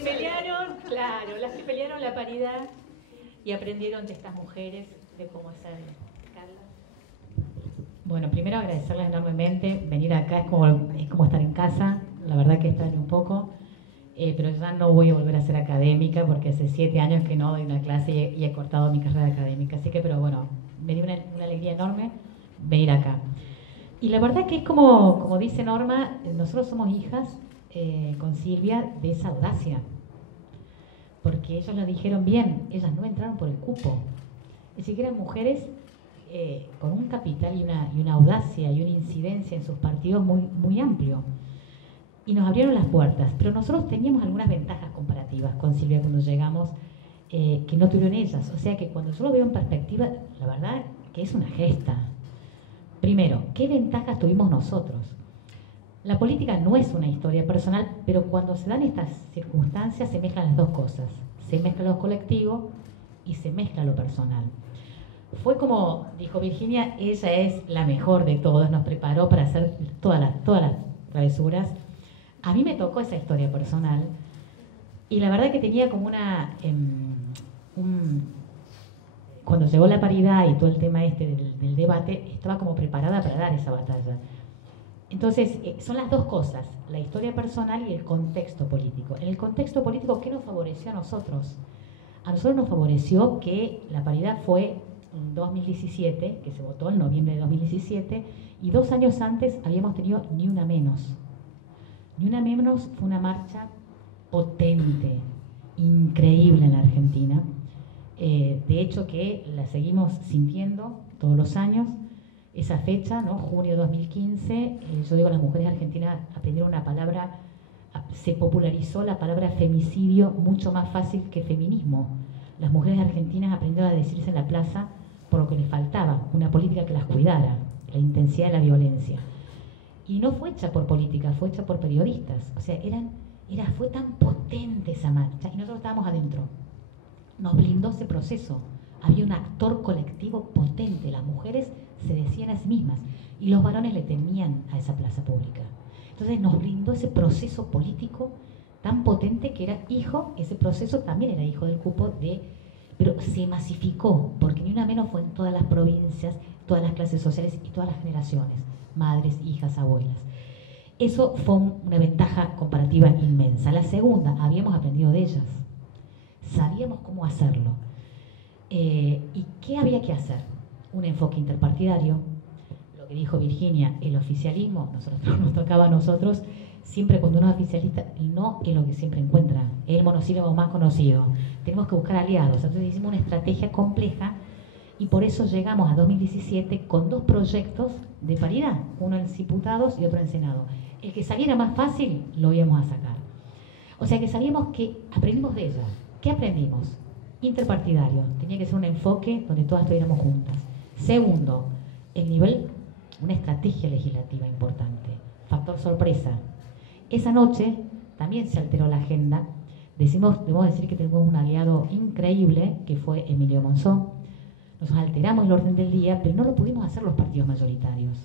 pelearon la paridad y aprendieron de estas mujeres de cómo hacerlo. Carla. Bueno, primero agradecerles enormemente. Venir acá es como estar en casa. La verdad que extraño un poco, pero ya no voy a volver a ser académica porque hace 7 años que no doy una clase y he cortado mi carrera académica. Así que, pero bueno, me dio una alegría enorme venir acá. Y la verdad que es como dice Norma, nosotros somos hijas con Silvia de esa audacia. Porque ellos lo dijeron bien, ellas no entraron por el cupo. Es decir, que eran mujeres con un capital y una audacia y una incidencia en sus partidos muy amplio. Y nos abrieron las puertas. Pero nosotros teníamos algunas ventajas comparativas con Silvia cuando llegamos, que no tuvieron ellas. O sea que cuando yo lo veo en perspectiva, la verdad que es una gesta. Primero, ¿qué ventajas tuvimos nosotros? La política no es una historia personal, pero cuando se dan estas circunstancias se mezclan las dos cosas. Se mezcla lo colectivo y se mezcla lo personal. Fue como dijo Virginia, ella es la mejor de todas, nos preparó para hacer todas las travesuras. A mí me tocó esa historia personal y la verdad que tenía como cuando llegó la paridad y todo el tema del debate, estaba como preparada para dar esa batalla. Entonces, son las dos cosas, la historia personal y el contexto político. En el contexto político, ¿qué nos favoreció a nosotros? A nosotros nos favoreció que la paridad fue en 2017, que se votó en noviembre de 2017, y 2 años antes habíamos tenido Ni Una Menos. Ni Una Menos fue una marcha potente, increíble en la Argentina. De hecho que la seguimos sintiendo todos los años. Esa fecha, ¿no? Junio de 2015, yo digo, las mujeres argentinas aprendieron una palabra, se popularizó la palabra femicidio mucho más fácil que feminismo. Las mujeres argentinas aprendieron a decirse en la plaza por lo que les faltaba, una política que las cuidara, la intensidad de la violencia. Y no fue hecha por políticas, fue hecha por periodistas. O sea, fue tan potente esa marcha y nosotros estábamos adentro. Nos blindó ese proceso. Había un actor colectivo potente, las mujeres se decían a sí mismas y los varones le temían a esa plaza pública. Entonces nos brindó ese proceso político tan potente que era hijo, ese proceso también era hijo del cupo pero se masificó, porque ni una menos fue en todas las provincias, todas las clases sociales y todas las generaciones, madres, hijas, abuelas. Eso fue una ventaja comparativa inmensa. La segunda, habíamos aprendido de ellas, sabíamos cómo hacerlo. ¿Y qué había que hacer? Un enfoque interpartidario, lo que dijo Virginia, el oficialismo, nos tocaba a nosotros, siempre cuando uno es oficialista, no es lo que siempre encuentra, es el monosílabo más conocido. Tenemos que buscar aliados, entonces hicimos una estrategia compleja y por eso llegamos a 2017 con 2 proyectos de paridad, uno en diputados y otro en Senado. El que saliera más fácil lo íbamos a sacar. O sea que sabíamos que aprendimos de ella. ¿Qué aprendimos? Interpartidario, tenía que ser un enfoque donde todas estuviéramos juntas. Segundo, el nivel, una estrategia legislativa importante. Factor sorpresa. Esa noche también se alteró la agenda. Debemos decir que tenemos un aliado increíble, que fue Emilio Monzó. Nos alteramos el orden del día, pero no lo pudimos hacer los partidos mayoritarios.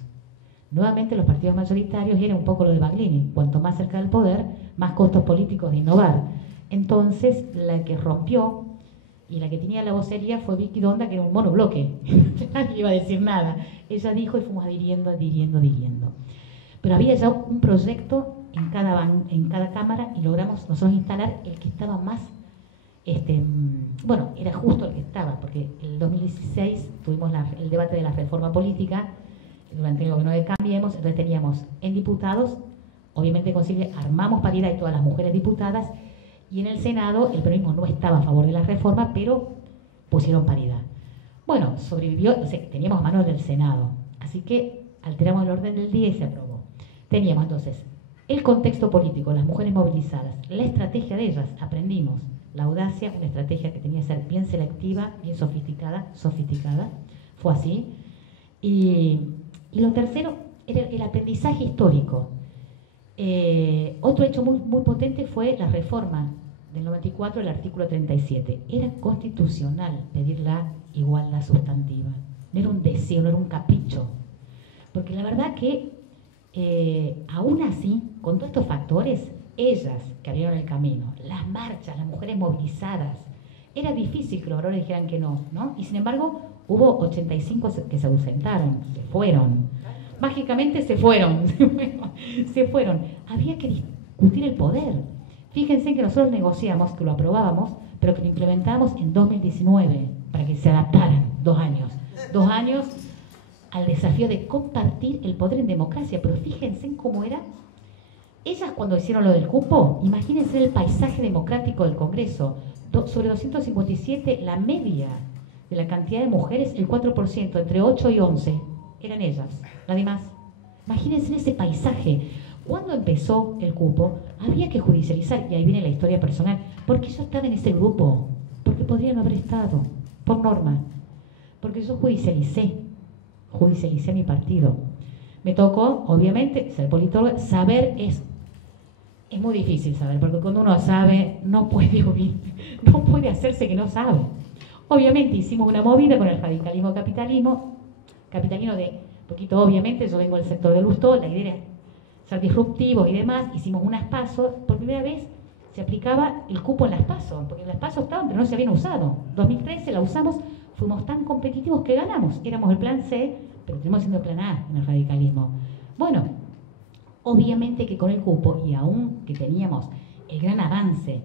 Nuevamente los partidos mayoritarios, y era un poco lo de Baglini, cuanto más cerca del poder, más costos políticos de innovar. Entonces, la que rompió y la que tenía la vocería fue Vicky Donda, que era un monobloque. Nadie iba a decir nada. Ella dijo y fuimos adhiriendo. Pero había ya un proyecto en cada cámara y logramos nosotros instalar el que estaba más, era justo el que estaba, porque en el 2016 tuvimos el debate de la reforma política, durante el gobierno de Cambiemos, entonces teníamos en diputados, obviamente armamos paridad y todas las mujeres diputadas, y en el Senado el peronismo no estaba a favor de la reforma, pero pusieron paridad. Bueno, sobrevivió, teníamos a mano del Senado, así que alteramos el orden del día y se aprobó. Teníamos entonces el contexto político, las mujeres movilizadas, la estrategia de ellas, aprendimos. La audacia, una estrategia que tenía que ser bien selectiva, bien sofisticada, fue así. Y lo tercero era el aprendizaje histórico. Otro hecho muy potente fue la reforma del 94 del artículo 37. Era constitucional pedir la igualdad sustantiva. No era un deseo, no era un capricho. Porque la verdad que aún así, con todos estos factores, ellas que abrieron el camino, las marchas, las mujeres movilizadas, era difícil que los varones dijeran que no, ¿no? Y sin embargo, hubo 85 que se ausentaron, se fueron. Mágicamente se fueron. Había que discutir el poder. Fíjense que nosotros negociamos, que lo aprobábamos, pero que lo implementábamos en 2019 para que se adaptaran. 2 años. 2 años al desafío de compartir el poder en democracia. Pero fíjense en cómo era. Ellas cuando hicieron lo del cupo, imagínense el paisaje democrático del Congreso. Sobre 257, la media de la cantidad de mujeres, el 4%, entre 8 y 11, eran ellas, nadie más. Imagínense ese paisaje. Cuando empezó el cupo, había que judicializar, y ahí viene la historia personal, porque yo estaba en ese grupo, porque podría no haber estado, por norma, porque yo judicialicé a mi partido. Me tocó, obviamente, ser politóloga, saber es muy difícil saber, porque cuando uno sabe, no puede hacerse que no sabe. Obviamente hicimos una movida con el radicalismo capitalino de poquito, obviamente, yo vengo del sector de Lustó, la idea era ser disruptivos y demás, hicimos unas PASO, por primera vez se aplicaba el cupo en las PASO, porque las PASO estaban, pero no se habían usado. 2013 la usamos, fuimos tan competitivos que ganamos, éramos el plan C, pero estuvimos siendo el plan A en el radicalismo. Bueno, obviamente que con el cupo, y aún que teníamos el gran avance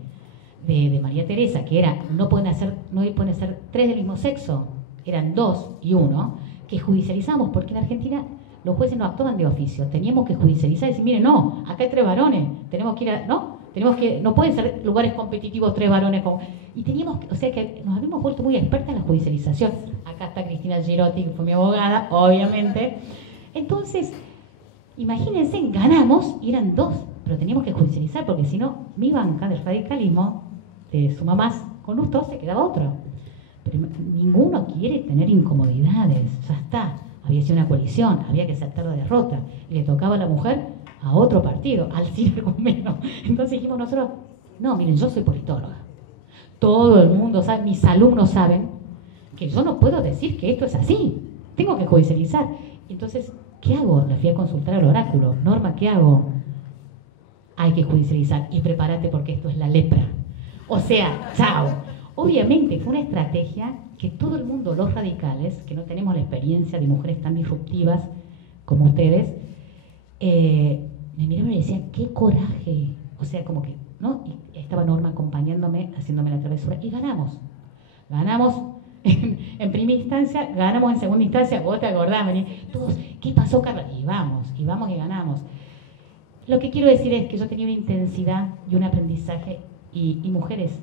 de María Teresa, que era, no pueden ser 3 del mismo sexo, eran 2 y 1, que judicializamos, porque en Argentina los jueces no actuaban de oficio, teníamos que judicializar y decir, miren, no, acá hay 3 varones, no pueden ser lugares competitivos 3 varones, y teníamos que, o sea que nos habíamos vuelto muy expertas en la judicialización. Acá está Cristina Girotti, que fue mi abogada, obviamente. Entonces, imagínense, ganamos y eran 2, pero teníamos que judicializar, porque si no, mi banca del radicalismo, de Sumamás con Lustó, se quedaba otro. pero ninguno quiere tener incomodidades, ya está. Había sido una coalición, había que aceptar la derrota, y le tocaba a la mujer a otro partido, al circunmenos. Entonces dijimos nosotros, no, miren, yo soy politóloga. Todo el mundo sabe, mis alumnos saben que yo no puedo decir que esto es así. Tengo que judicializar. Entonces, ¿qué hago? Le fui a consultar al oráculo. Norma, ¿qué hago? Hay que judicializar y prepárate porque esto es la lepra. O sea, chao. Obviamente fue una estrategia que todo el mundo, los radicales, que no tenemos la experiencia de mujeres tan disruptivas como ustedes, me miraban y me decían, qué coraje. O sea, como que, ¿no? Y estaba Norma acompañándome, haciéndome la travesura, y ganamos. Ganamos en primera instancia, ganamos en segunda instancia, vos te acordás, todos, ¿qué pasó, Carla? Y vamos y ganamos. Lo que quiero decir es que yo tenía una intensidad y un aprendizaje, y mujeres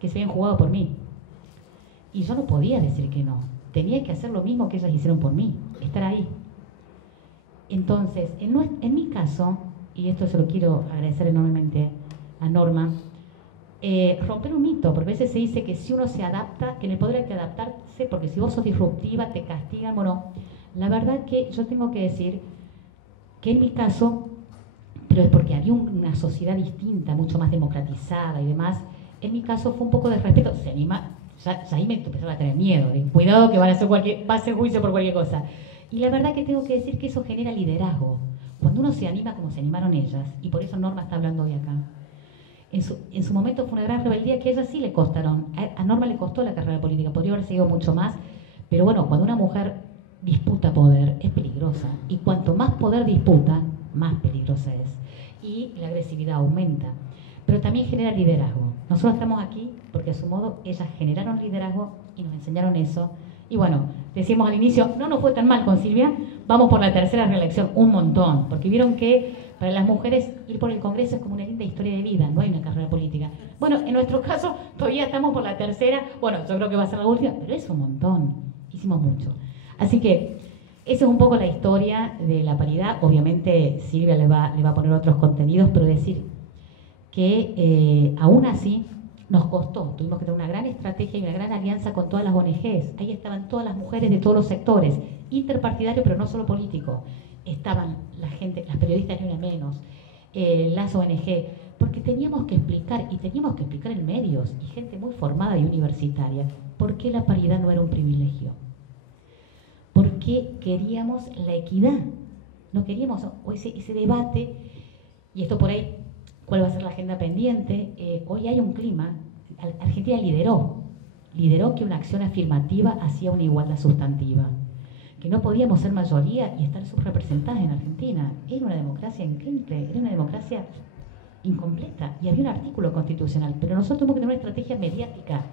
que se habían jugado por mí. Y yo no podía decir que no. Tenía que hacer lo mismo que ellas hicieron por mí, estar ahí. Entonces, en mi caso, y esto se lo quiero agradecer enormemente a Norma, romper un mito, porque a veces se dice que si uno se adapta, que en el poder hay que adaptarse, porque si vos sos disruptiva te castigan. Bueno, la verdad que yo tengo que decir que en mi caso, pero es porque había una sociedad distinta, mucho más democratizada y demás, en mi caso fue un poco de respeto, se anima, ya ahí me empezaba a tener miedo, de cuidado que va a hacer juicio por cualquier cosa. Y la verdad que tengo que decir que eso genera liderazgo. Cuando uno se anima como se animaron ellas, y por eso Norma está hablando hoy acá, en su momento fue una gran rebeldía que a ellas sí le costaron. A Norma le costó la carrera política, podría haber seguido mucho más, pero bueno, cuando una mujer disputa poder es peligrosa, y cuanto más poder disputa, más peligrosa es, y la agresividad aumenta, pero también genera liderazgo. Nosotros estamos aquí porque a su modo ellas generaron liderazgo y nos enseñaron eso. Y bueno, decíamos al inicio, no nos fue tan mal con Silvia, vamos por la tercera reelección, un montón, porque vieron que para las mujeres ir por el Congreso es como una linda historia de vida, no hay una carrera política. Bueno, en nuestro caso todavía estamos por la tercera, bueno, yo creo que va a ser la última, pero es un montón, hicimos mucho. Así que esa es un poco la historia de la paridad. Obviamente Silvia le va a poner otros contenidos, pero decir que aún así nos costó, tuvimos que tener una gran estrategia y una gran alianza con todas las ONGs. Ahí estaban todas las mujeres de todos los sectores, interpartidarios, pero no solo políticos. Estaban la gente, las periodistas ni una menos, las ONG, porque teníamos que explicar, y teníamos que explicar en medios, y gente muy formada y universitaria, por qué la paridad no era un privilegio. ¿Por qué queríamos la equidad? No queríamos ese debate, y esto por ahí, ¿cuál va a ser la agenda pendiente? Hoy hay un clima, Argentina lideró que una acción afirmativa hacía una igualdad sustantiva, que no podíamos ser mayoría y estar subrepresentadas en Argentina. Era una democracia increíble, era una democracia incompleta, y había un artículo constitucional, pero nosotros tuvimos que tener una estrategia mediática,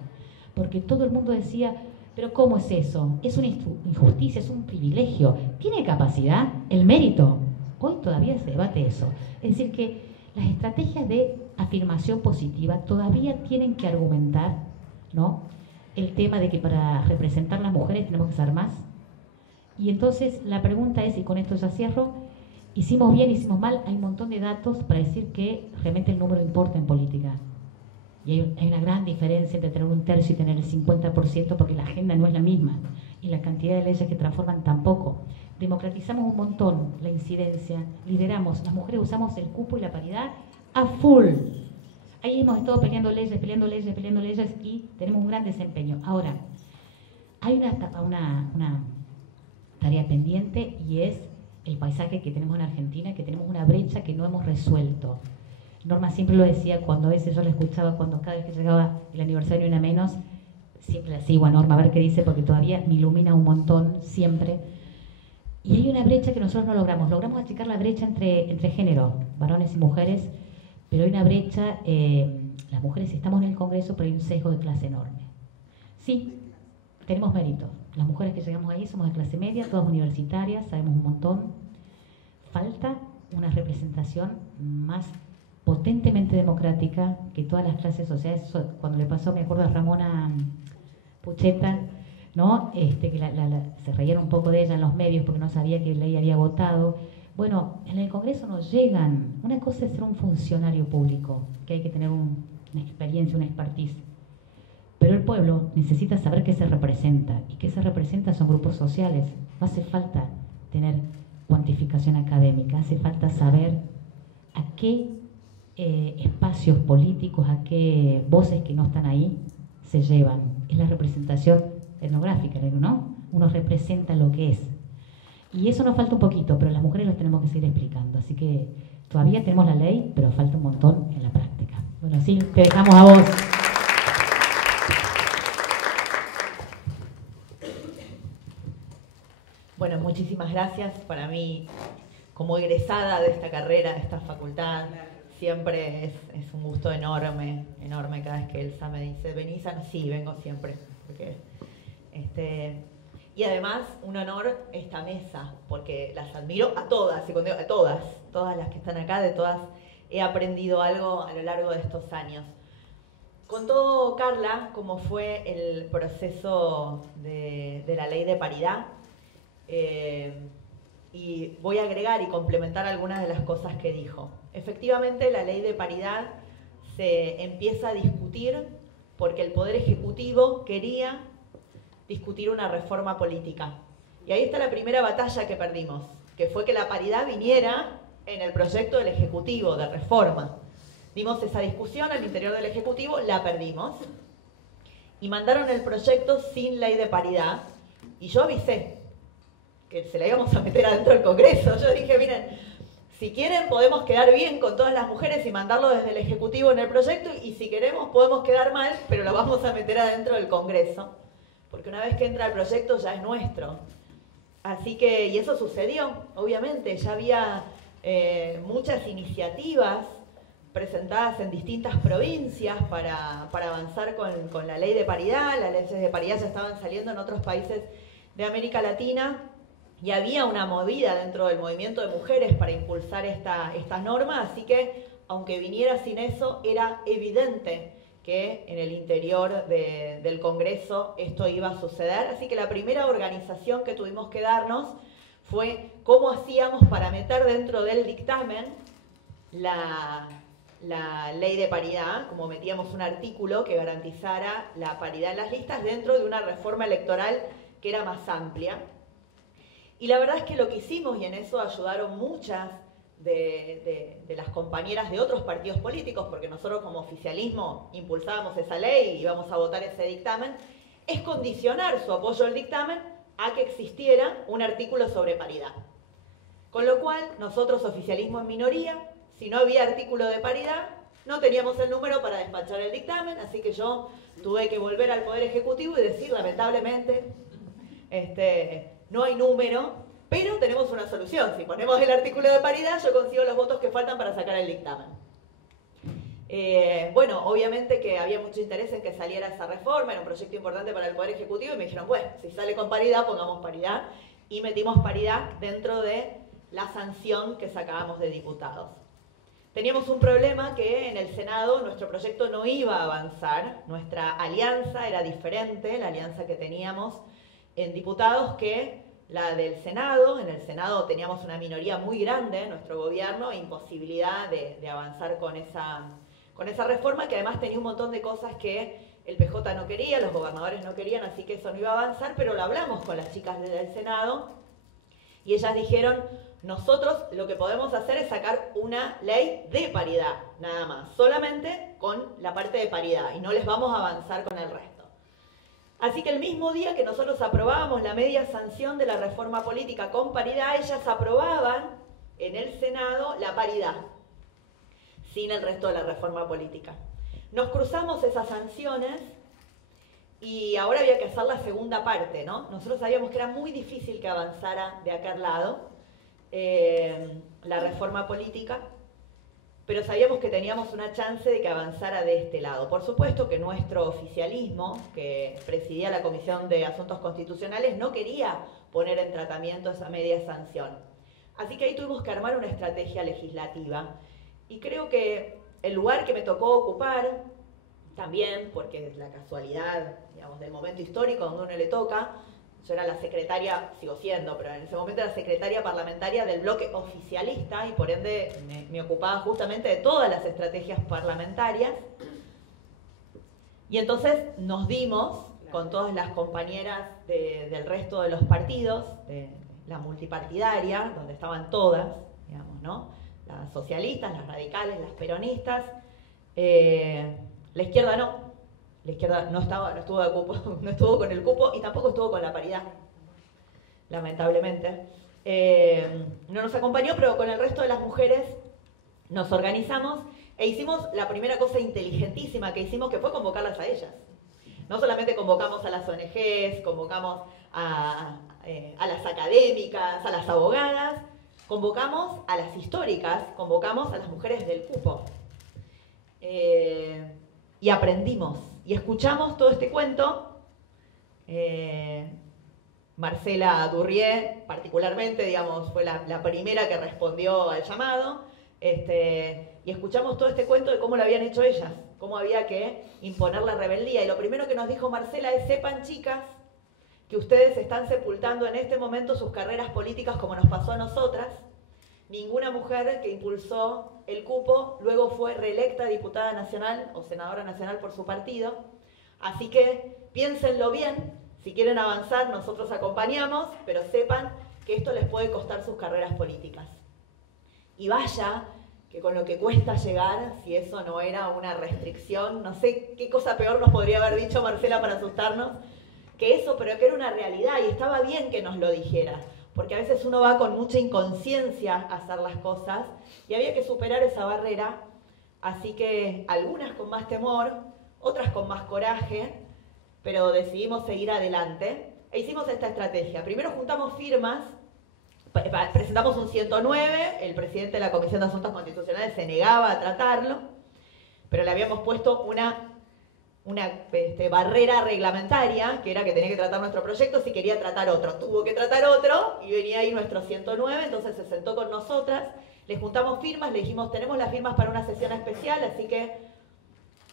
porque todo el mundo decía, pero ¿cómo es eso? Es una injusticia, es un privilegio. ¿Tiene capacidad? ¿El mérito? Hoy todavía se debate eso. Es decir, que las estrategias de afirmación positiva todavía tienen que argumentar, ¿no?, el tema de que para representar a las mujeres tenemos que ser más. Y entonces la pregunta es, y con esto ya cierro, hicimos bien, hicimos mal. Hay un montón de datos para decir que realmente el número importa en política. Y hay una gran diferencia entre tener un tercio y tener el 50%, porque la agenda no es la misma, y la cantidad de leyes que transforman tampoco. Democratizamos un montón la incidencia, lideramos, las mujeres usamos el cupo y la paridad a full. Ahí hemos estado peleando leyes, y tenemos un gran desempeño. Ahora, hay una tarea pendiente, y es el paisaje que tenemos en Argentina, que tenemos una brecha que no hemos resuelto. Norma siempre lo decía, cuando a veces yo la escuchaba, cada vez que llegaba el aniversario una menos, siempre la sigo a Norma a ver qué dice, porque todavía me ilumina un montón, siempre. Y hay una brecha que nosotros no logramos achicar la brecha entre género, varones y mujeres, pero hay una brecha, las mujeres estamos en el Congreso, pero hay un sesgo de clase enorme. Sí, tenemos mérito, las mujeres que llegamos ahí somos de clase media, todas universitarias, sabemos un montón. Falta una representación más potentemente democrática, que todas las clases sociales. Cuando le pasó, me acuerdo a Ramona Pucheta, ¿no?, que se reían un poco de ella en los medios porque no sabía que ley había votado. Bueno, en el Congreso nos llegan. Una cosa es ser un funcionario público, que hay que tener una experiencia, una expertise, Pero el pueblo necesita saber qué se representa, y qué se representa son grupos sociales. No hace falta tener cuantificación académica, hace falta saber a qué espacios políticos, a qué voces que no están ahí se llevan. Es la representación etnográfica, ¿no? Uno representa lo que es. Y eso nos falta un poquito, pero las mujeres lo tenemos que seguir explicando. Así que todavía tenemos la ley, pero falta un montón en la práctica. Bueno, sí, te dejamos a vos. Bueno, muchísimas gracias. Para mí, como egresada de esta carrera, de esta facultad, siempre es un gusto enorme, enorme cada vez que Elsa me dice, ¿venís? Sí, vengo siempre. Porque, y además, un honor esta mesa, porque las admiro a todas, y cuando digo a todas las que están acá, de todas he aprendido algo a lo largo de estos años. Contó Carla cómo fue el proceso de la ley de paridad. Y voy a agregar y complementar algunas de las cosas que dijo. Efectivamente, la ley de paridad se empieza a discutir porque el Poder Ejecutivo quería discutir una reforma política. Y ahí está la primera batalla que perdimos, que fue que la paridad viniera en el proyecto del Ejecutivo de reforma. Dimos esa discusión al interior del Ejecutivo, la perdimos, y mandaron el proyecto sin ley de paridad, y yo avisé que se la íbamos a meter adentro del Congreso. Yo dije, miren, si quieren podemos quedar bien con todas las mujeres y mandarlo desde el Ejecutivo en el proyecto, y si queremos podemos quedar mal, pero lo vamos a meter adentro del Congreso, porque una vez que entra el proyecto ya es nuestro. Así que, y eso sucedió, obviamente, ya había muchas iniciativas presentadas en distintas provincias para avanzar con la ley de paridad. Las leyes de paridad ya estaban saliendo en otros países de América Latina, y había una movida dentro del movimiento de mujeres para impulsar esta norma, así que, aunque viniera sin eso, era evidente que en el interior del Congreso esto iba a suceder. Así que la primera organización que tuvimos que darnos fue cómo hacíamos para meter dentro del dictamen la ley de paridad, como metíamos un artículo que garantizara la paridad en las listas dentro de una reforma electoral que era más amplia. Y la verdad es que lo que hicimos, y en eso ayudaron muchas de las compañeras de otros partidos políticos, porque nosotros como oficialismo impulsábamos esa ley y íbamos a votar ese dictamen, es condicionar su apoyo al dictamen a que existiera un artículo sobre paridad. Con lo cual, nosotros, oficialismo en minoría, si no había artículo de paridad, no teníamos el número para despachar el dictamen, así que yo tuve que volver al Poder Ejecutivo y decir, lamentablemente, no hay número, pero tenemos una solución. Si ponemos el artículo de paridad, yo consigo los votos que faltan para sacar el dictamen. Bueno, obviamente que había mucho interés en que saliera esa reforma, era un proyecto importante para el Poder Ejecutivo, y me dijeron, bueno, si sale con paridad, pongamos paridad, y metimos paridad dentro de la sanción que sacábamos de diputados. Teníamos un problema que en el Senado nuestro proyecto no iba a avanzar, nuestra alianza era diferente, la alianza que teníamos en diputados, que la del Senado. En el Senado teníamos una minoría muy grande, nuestro gobierno, e imposibilidad de avanzar con esa reforma, que además tenía un montón de cosas que el PJ no quería, los gobernadores no querían, así que eso no iba a avanzar, pero lo hablamos con las chicas del Senado, y ellas dijeron, nosotros lo que podemos hacer es sacar una ley de paridad, nada más, solamente con la parte de paridad, y no les vamos a avanzar con el resto. Así que el mismo día que nosotros aprobábamos la media sanción de la reforma política con paridad, ellas aprobaban en el Senado la paridad, sin el resto de la reforma política. Nos cruzamos esas sanciones y ahora había que hacer la segunda parte, ¿no? Nosotros sabíamos que era muy difícil que avanzara de aquel lado la reforma política, pero sabíamos que teníamos una chance de que avanzara de este lado. Por supuesto que nuestro oficialismo, que presidía la Comisión de Asuntos Constitucionales, no quería poner en tratamiento esa media sanción. Así que ahí tuvimos que armar una estrategia legislativa. Y creo que el lugar que me tocó ocupar, también, porque es la casualidad, digamos, del momento histórico donde uno le toca, yo era la secretaria, sigo siendo, pero en ese momento era secretaria parlamentaria del bloque oficialista, y por ende me ocupaba justamente de todas las estrategias parlamentarias. Y entonces nos dimos con todas las compañeras del resto de los partidos, de la multipartidaria, donde estaban todas, digamos, ¿no? Las socialistas, las radicales, las peronistas. La izquierda no. La izquierda no estuvo con el cupo y tampoco estuvo con la paridad, lamentablemente. No nos acompañó, pero con el resto de las mujeres nos organizamos e hicimos la primera cosa inteligentísima que hicimos, que fue convocarlas a ellas. No solamente convocamos a las ONGs, convocamos a las académicas, a las abogadas, convocamos a las históricas, convocamos a las mujeres del cupo. Y aprendimos, y escuchamos todo este cuento. Marcela Durrié, particularmente, digamos, fue la primera que respondió al llamado, y escuchamos todo este cuento de cómo lo habían hecho ellas, cómo había que imponer la rebeldía. Y lo primero que nos dijo Marcela es: sepan, chicas, que ustedes están sepultando en este momento sus carreras políticas como nos pasó a nosotras. Ninguna mujer que impulsó el cupo luego fue reelecta diputada nacional o senadora nacional por su partido. Así que piénsenlo bien, si quieren avanzar nosotros acompañamos, pero sepan que esto les puede costar sus carreras políticas. Y vaya que con lo que cuesta llegar, si eso no era una restricción, no sé qué cosa peor nos podría haber dicho Marcela para asustarnos que eso, pero que era una realidad y estaba bien que nos lo dijera. Porque a veces uno va con mucha inconsciencia a hacer las cosas y había que superar esa barrera, así que algunas con más temor, otras con más coraje, pero decidimos seguir adelante e hicimos esta estrategia. Primero juntamos firmas, presentamos un 109, el presidente de la Comisión de Asuntos Constitucionales se negaba a tratarlo, pero le habíamos puesto una barrera reglamentaria, que era que tenía que tratar nuestro proyecto si quería tratar otro. Tuvo que tratar otro y venía ahí nuestro 109, entonces se sentó con nosotras, le juntamos firmas, le dijimos: tenemos las firmas para una sesión especial, así que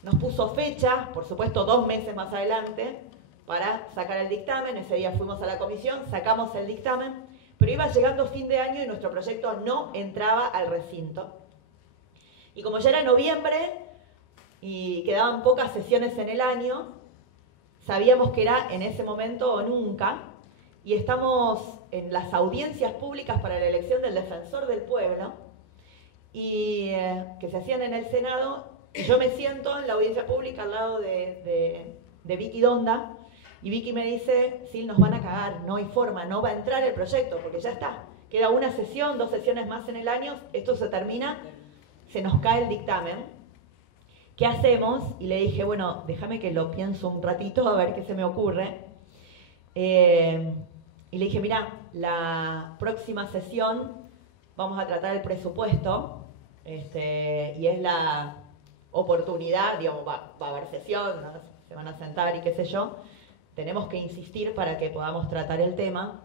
nos puso fecha, por supuesto 2 meses más adelante, para sacar el dictamen. Ese día fuimos a la comisión, sacamos el dictamen, pero iba llegando fin de año y nuestro proyecto no entraba al recinto. Y como ya era noviembre y quedaban pocas sesiones en el año, sabíamos que era en ese momento o nunca, y estamos en las audiencias públicas para la elección del defensor del pueblo, y que se hacían en el Senado, y yo me siento en la audiencia pública al lado de Vicky Donda, y Vicky me dice: Sil, nos van a cagar, no hay forma, no va a entrar el proyecto, porque ya está, queda una sesión, 2 sesiones más en el año, esto se termina, se nos cae el dictamen. ¿Qué hacemos? Y le dije: bueno, déjame que lo pienso un ratito a ver qué se me ocurre. Y le dije: mira, la próxima sesión vamos a tratar el presupuesto, y es la oportunidad, digamos, va a haber sesión, ¿no? Se van a sentar y qué sé yo. Tenemos que insistir para que podamos tratar el tema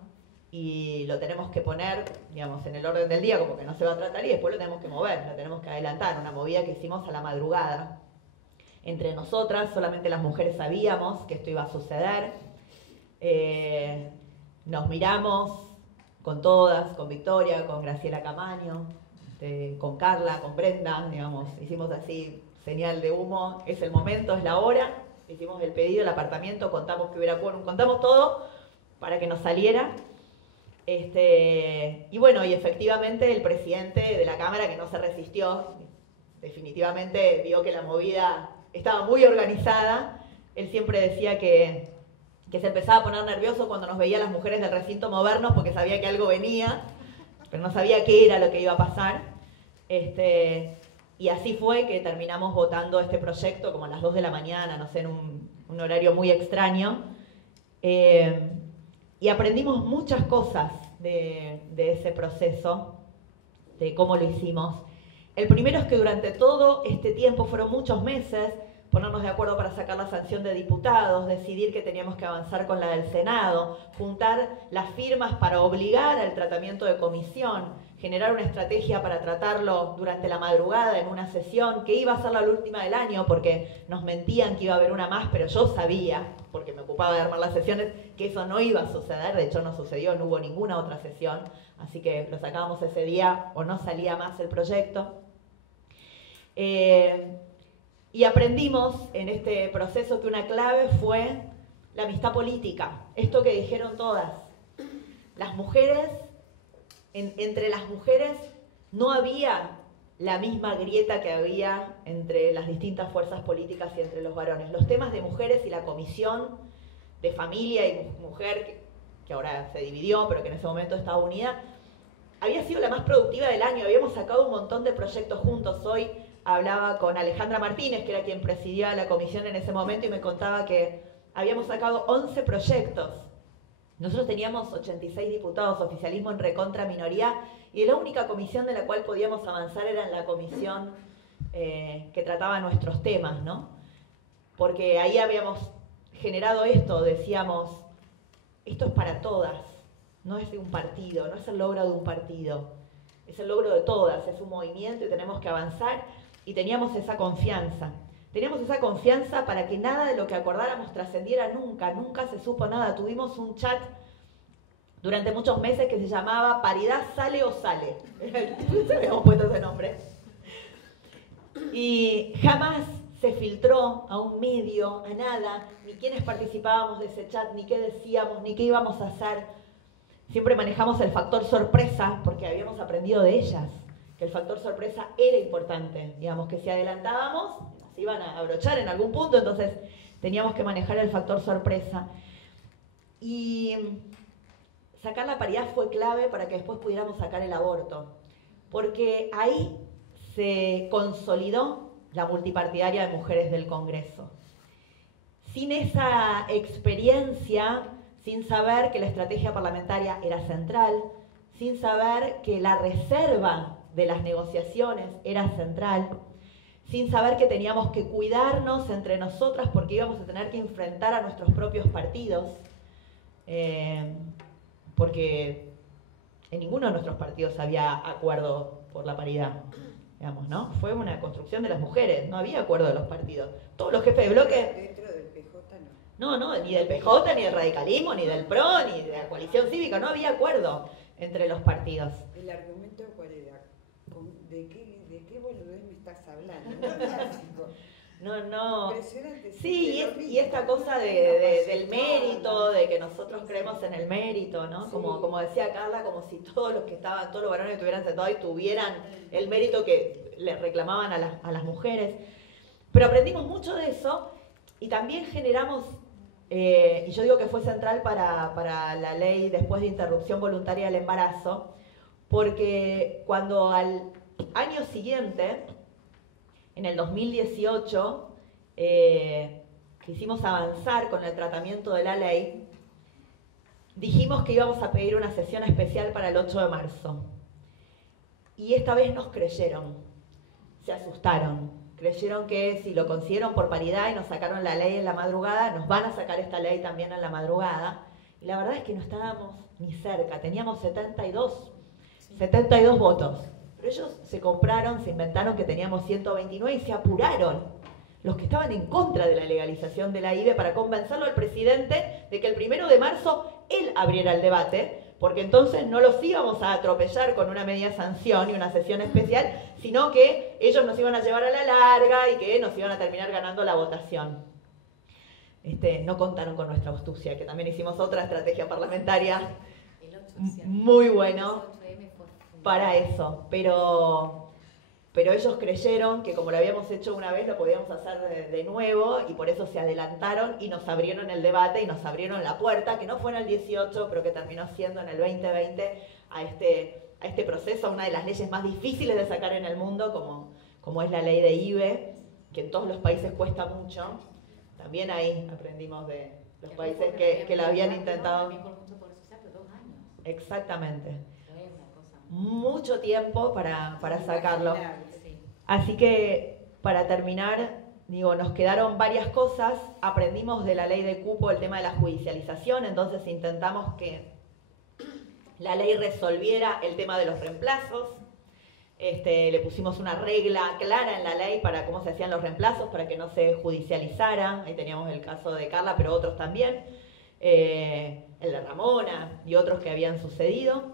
y lo tenemos que poner, digamos, en el orden del día, como que no se va a tratar, y después lo tenemos que mover, lo tenemos que adelantar. Una movida que hicimos a la madrugada. Entre nosotras, solamente las mujeres sabíamos que esto iba a suceder. Nos miramos con todas, con Victoria, con Graciela Camaño, con Carla, con Brenda, digamos, hicimos así, señal de humo, es el momento, es la hora, hicimos el pedido, el apartamento, contamos que hubiera quórum, contamos todo para que nos saliera. Y bueno, y efectivamente el presidente de la Cámara, que no se resistió, definitivamente vio que la movida estaba muy organizada. Él siempre decía que se empezaba a poner nervioso cuando nos veía a las mujeres del recinto movernos, porque sabía que algo venía, pero no sabía qué era lo que iba a pasar. Y así fue que terminamos votando este proyecto como a las 2 de la mañana, no sé, en un horario muy extraño. Y aprendimos muchas cosas de ese proceso, de cómo lo hicimos. El primero es que durante todo este tiempo, fueron muchos meses, ponernos de acuerdo para sacar la sanción de diputados, decidir que teníamos que avanzar con la del Senado, juntar las firmas para obligar al tratamiento de comisión, generar una estrategia para tratarlo durante la madrugada en una sesión, que iba a ser la última del año, porque nos mentían que iba a haber una más, pero yo sabía, porque me ocupaba de armar las sesiones, que eso no iba a suceder. De hecho no sucedió, no hubo ninguna otra sesión, así que lo sacábamos ese día o no salía más el proyecto. Y aprendimos en este proceso que una clave fue la amistad política. Esto que dijeron todas. Las mujeres, entre las mujeres no había la misma grieta que había entre las distintas fuerzas políticas y entre los varones. Los temas de mujeres y la comisión de familia y mujer, que ahora se dividió, pero que en ese momento estaba unida, había sido la más productiva del año. Habíamos sacado un montón de proyectos juntos. Hoy hablaba con Alejandra Martínez, que era quien presidía la comisión en ese momento, y me contaba que habíamos sacado 11 proyectos. Nosotros teníamos 86 diputados, oficialismo en recontra minoría, y la única comisión de la cual podíamos avanzar era en la comisión que trataba nuestros temas, ¿no? Porque ahí habíamos generado esto, decíamos, esto es para todas, no es de un partido, no es el logro de un partido, es el logro de todas, es un movimiento y tenemos que avanzar, y teníamos esa confianza. Teníamos esa confianza para que nada de lo que acordáramos trascendiera nunca, nunca se supo nada. Tuvimos un chat durante muchos meses que se llamaba Paridad sale o sale. Habíamos puesto ese nombre. Y jamás se filtró a un medio, a nada, ni quiénes participábamos de ese chat, ni qué decíamos, ni qué íbamos a hacer. Siempre manejamos el factor sorpresa porque habíamos aprendido de ellas, que el factor sorpresa era importante. Digamos que si adelantábamos, se iban a abrochar en algún punto, entonces teníamos que manejar el factor sorpresa. Y sacar la paridad fue clave para que después pudiéramos sacar el aborto, porque ahí se consolidó la multipartidaria de mujeres del Congreso. Sin esa experiencia, sin saber que la estrategia parlamentaria era central, sin saber que la reserva de las negociaciones era central, sin saber que teníamos que cuidarnos entre nosotras porque íbamos a tener que enfrentar a nuestros propios partidos, porque en ninguno de nuestros partidos había acuerdo por la paridad, digamos, ¿no? Fue una construcción de las mujeres, no había acuerdo de los partidos. Todos los jefes de bloque... Dentro del PJ no. No, ni del PJ, ni del radicalismo, ni del PRO, ni de la coalición cívica, no había acuerdo entre los partidos. ¿El argumento cuál era? ¿De qué boludez me estás hablando? No. Impresionante. Sí, y esta cosa del mérito, de que nosotros creemos en el mérito, ¿no? Sí. Como decía Carla, como si todos los varones que estuvieran sentados ahí tuvieran el mérito que le reclamaban a las mujeres. Pero aprendimos mucho de eso y también generamos, y yo digo que fue central para la ley después de interrupción voluntaria del embarazo, porque cuando al año siguiente, en el 2018, quisimos avanzar con el tratamiento de la ley, dijimos que íbamos a pedir una sesión especial para el 8 de marzo. Y esta vez nos creyeron, se asustaron, creyeron que si lo consiguieron por paridad y nos sacaron la ley en la madrugada, nos van a sacar esta ley también en la madrugada. Y la verdad es que no estábamos ni cerca, teníamos 72 votos. Pero ellos se compraron, se inventaron que teníamos 129 y se apuraron los que estaban en contra de la legalización de la IVE para convencerlo al presidente de que el 1 de marzo él abriera el debate, porque entonces no los íbamos a atropellar con una media sanción y una sesión especial, sino que ellos nos iban a llevar a la larga y que nos iban a terminar ganando la votación. No contaron con nuestra astucia, que también hicimos otra estrategia parlamentaria muy bueno para eso, pero ellos creyeron que como lo habíamos hecho una vez lo podíamos hacer de nuevo y por eso se adelantaron y nos abrieron el debate y nos abrieron la puerta, que no fue en el 18, pero que terminó siendo en el 2020 a este proceso, una de las leyes más difíciles de sacar en el mundo, como es la ley de IVE, que en todos los países cuesta mucho. También ahí aprendimos de los países que la habían intentado. Exactamente. Mucho tiempo para sacarlo. Así que, para terminar, nos quedaron varias cosas. Aprendimos de la ley de cupo el tema de la judicialización, entonces intentamos que la ley resolviera el tema de los reemplazos. Le pusimos una regla clara en la ley para cómo se hacían los reemplazos, para que no se judicializara. Ahí teníamos el caso de Carla, pero otros también. El de Ramona y otros que habían sucedido.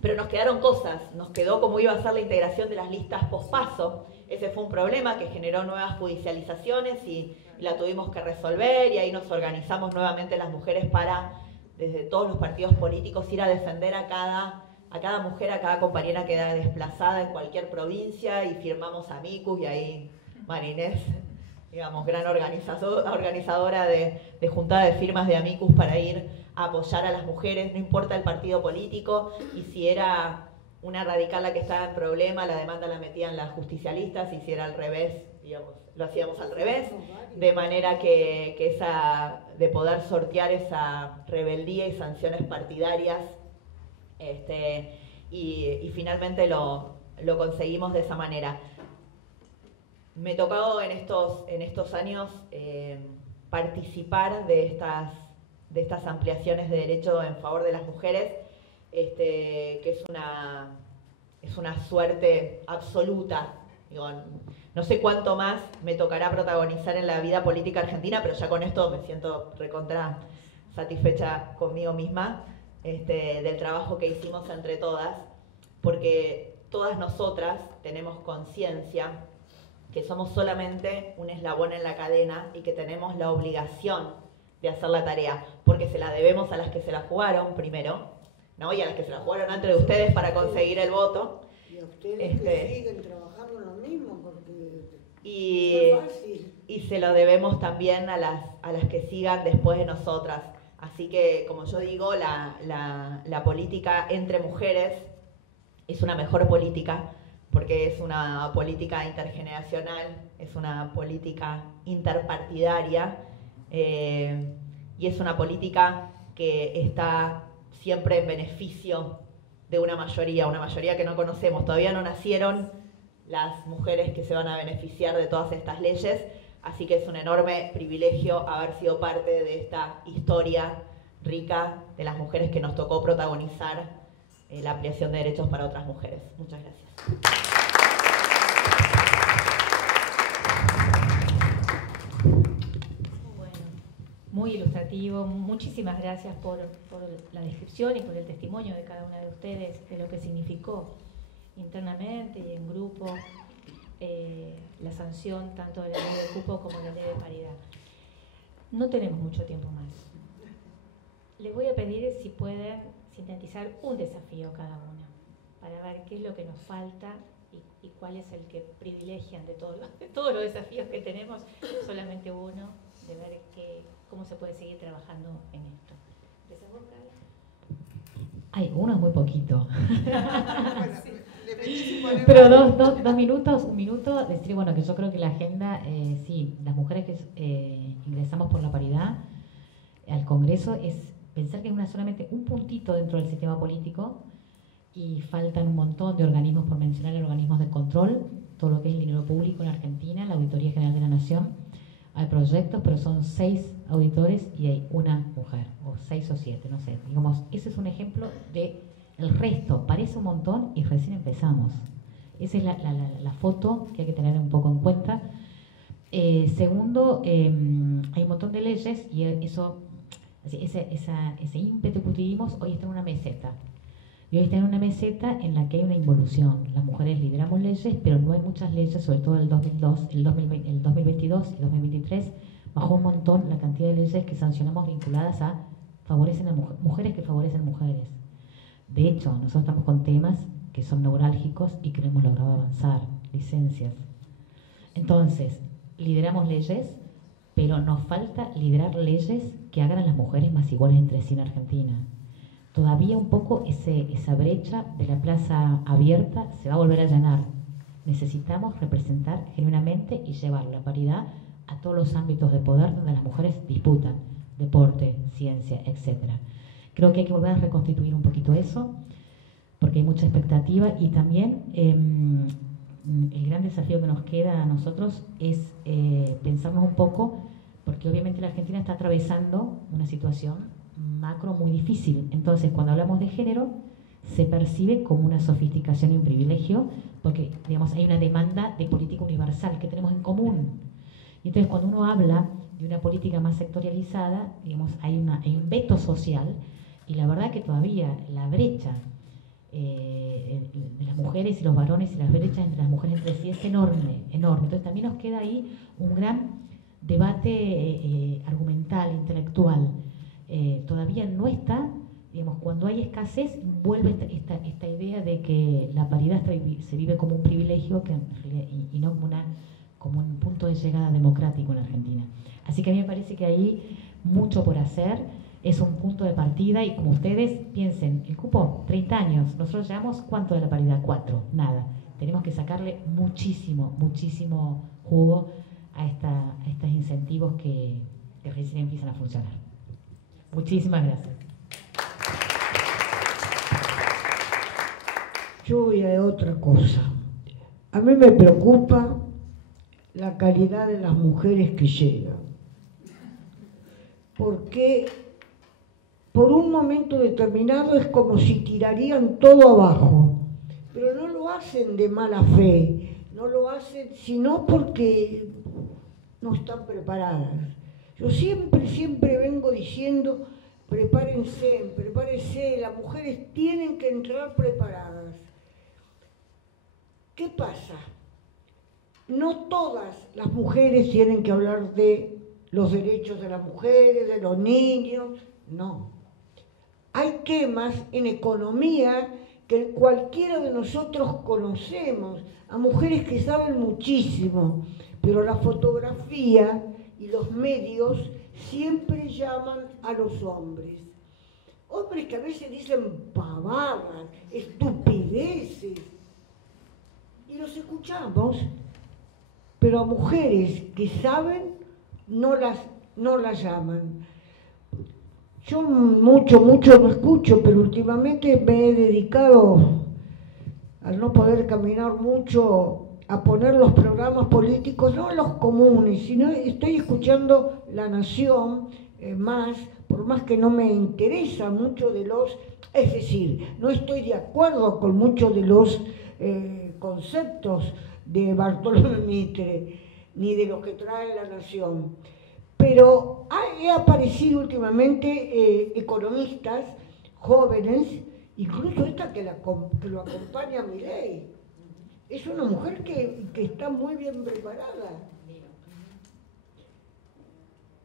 Pero nos quedaron cosas, nos quedó cómo iba a ser la integración de las listas pospaso. Ese fue un problema que generó nuevas judicializaciones y la tuvimos que resolver, y ahí nos organizamos nuevamente las mujeres para, desde todos los partidos políticos, ir a defender a cada mujer, a cada compañera que queda desplazada en cualquier provincia, y firmamos amicus, y ahí Marinés, digamos, gran organizadora de juntada de firmas de amicus para ir a apoyar a las mujeres, no importa el partido político, y si era una radical la que estaba en problema, la demanda la metían las justicialistas, y si era al revés, digamos, lo hacíamos al revés, de manera que de poder sortear esa rebeldía y sanciones partidarias, y finalmente lo conseguimos de esa manera. Me tocó en estos años participar de estas ampliaciones de derecho en favor de las mujeres, que es una suerte absoluta. Digo, no sé cuánto más me tocará protagonizar en la vida política argentina, pero ya con esto me siento recontra satisfecha conmigo misma, del trabajo que hicimos entre todas, porque todas nosotras tenemos conciencia que somos solamente un eslabón en la cadena y que tenemos la obligación de hacer la tarea, porque se la debemos a las que se la jugaron primero, ¿no? Y a las que se la jugaron antes de ustedes para conseguir el voto. Y a ustedes que siguen trabajando lo mismo, porque y, no es fácil. Y se lo debemos también a las que sigan después de nosotras. Así que, como yo digo, la política entre mujeres es una mejor política, porque es una política intergeneracional, es una política interpartidaria, y es una política que está siempre en beneficio de una mayoría que no conocemos. Todavía no nacieron las mujeres que se van a beneficiar de todas estas leyes, así que es un enorme privilegio haber sido parte de esta historia rica de las mujeres que nos tocó protagonizar la ampliación de derechos para otras mujeres. Muchas gracias. Muy ilustrativo, muchísimas gracias por la descripción y por el testimonio de cada una de ustedes de lo que significó internamente y en grupo la sanción tanto de la ley de cupo como de la ley de paridad. No tenemos mucho tiempo más. Les voy a pedir si pueden sintetizar un desafío cada una para ver qué es lo que nos falta y cuál es el que privilegian de todos los desafíos que tenemos, solamente uno, de ver cómo se puede seguir trabajando en esto. ¿Empezás vos, Carla? Ay, uno es muy poquito. Sí. Pero dos minutos, un minuto, decir, bueno, que yo creo que la agenda, sí, las mujeres que ingresamos por la paridad al Congreso, es pensar que es solamente un puntito dentro del sistema político, y faltan un montón de organismos, por mencionar organismos de control, todo lo que es el dinero público en Argentina, la Auditoría General de la Nación. Hay proyectos, pero son 6 auditores y hay una mujer, o 6 o 7, no sé. Digamos, ese es un ejemplo de el resto. Parece un montón y recién empezamos. Esa es la foto que hay que tener un poco en cuenta. Segundo, hay un montón de leyes y ese ímpetu que tuvimos hoy está en una meseta. Y hoy está en una meseta en la que hay una involución. Las mujeres lideramos leyes, pero no hay muchas leyes, sobre todo el 2002, el 2022 y el 2023, bajó un montón la cantidad de leyes que sancionamos vinculadas a mujeres que favorecen mujeres. De hecho, nosotros estamos con temas que son neurálgicos y que no hemos logrado avanzar, licencias. Entonces, lideramos leyes, pero nos falta liderar leyes que hagan a las mujeres más iguales entre sí en Argentina. Todavía un poco esa brecha de la plaza abierta se va a volver a llenar. Necesitamos representar genuinamente y llevar la paridad a todos los ámbitos de poder donde las mujeres disputan, deporte, ciencia, etc. Creo que hay que volver a reconstituir un poquito eso, porque hay mucha expectativa, y también el gran desafío que nos queda a nosotros es pensarnos un poco, porque obviamente la Argentina está atravesando una situación macro muy difícil. Entonces, cuando hablamos de género, se percibe como una sofisticación y un privilegio, porque, digamos, hay una demanda de política universal que tenemos en común. Y entonces, cuando uno habla de una política más sectorializada, digamos, hay un veto social, y la verdad que todavía la brecha de las mujeres y los varones y las brechas entre las mujeres entre sí es enorme, enorme. Entonces también nos queda ahí un gran debate argumental, intelectual. Todavía no está, digamos, cuando hay escasez, vuelve esta idea de que la paridad se vive como un privilegio y no como un punto de llegada democrático en Argentina. Así que a mí me parece que hay mucho por hacer, es un punto de partida y como ustedes piensen, el cupo, 30 años, nosotros llevamos ¿cuánto de la paridad? 4, nada. Tenemos que sacarle muchísimo, muchísimo jugo a estos incentivos que recién empiezan a funcionar. Muchísimas gracias. Yo voy a otra cosa. A mí me preocupa la calidad de las mujeres que llegan. Porque por un momento determinado es como si tirarían todo abajo. Pero no lo hacen de mala fe, no lo hacen sino porque no están preparadas. Yo siempre vengo diciendo, prepárense, las mujeres tienen que entrar preparadas. ¿Qué pasa? No todas las mujeres tienen que hablar de los derechos de las mujeres, de los niños, no. Hay temas en economía que cualquiera de nosotros conocemos, a mujeres que saben muchísimo, pero la fotografía y los medios siempre llaman a los hombres. Hombres que a veces dicen pavadas, estupideces, y los escuchamos, pero a mujeres que saben no las llaman. Yo mucho no escucho, pero últimamente me he dedicado, al no poder caminar mucho, a poner los programas políticos, no los comunes, sino estoy escuchando La Nación por más que no me interesa mucho es decir, no estoy de acuerdo con muchos de los conceptos de Bartolomé Mitre, ni de lo que trae La Nación. Pero he aparecido últimamente economistas jóvenes, incluso esta que lo acompaña a Milei. Es una mujer que está muy bien preparada.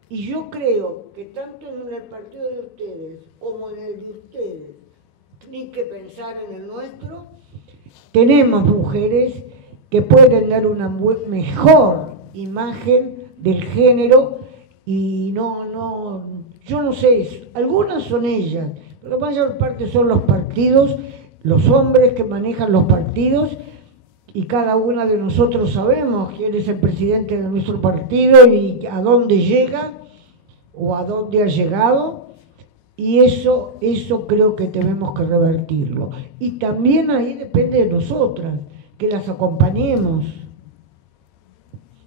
Y yo creo que tanto en el partido de ustedes como en el de ustedes, ni que pensar en el nuestro, tenemos mujeres que pueden dar una mejor imagen del género y yo no sé, algunas son ellas, pero la mayor parte son los partidos, los hombres que manejan los partidos, y cada una de nosotros sabemos quién es el presidente de nuestro partido y a dónde llega o a dónde ha llegado, y eso creo que tenemos que revertirlo. Y también ahí depende de nosotras, que las acompañemos.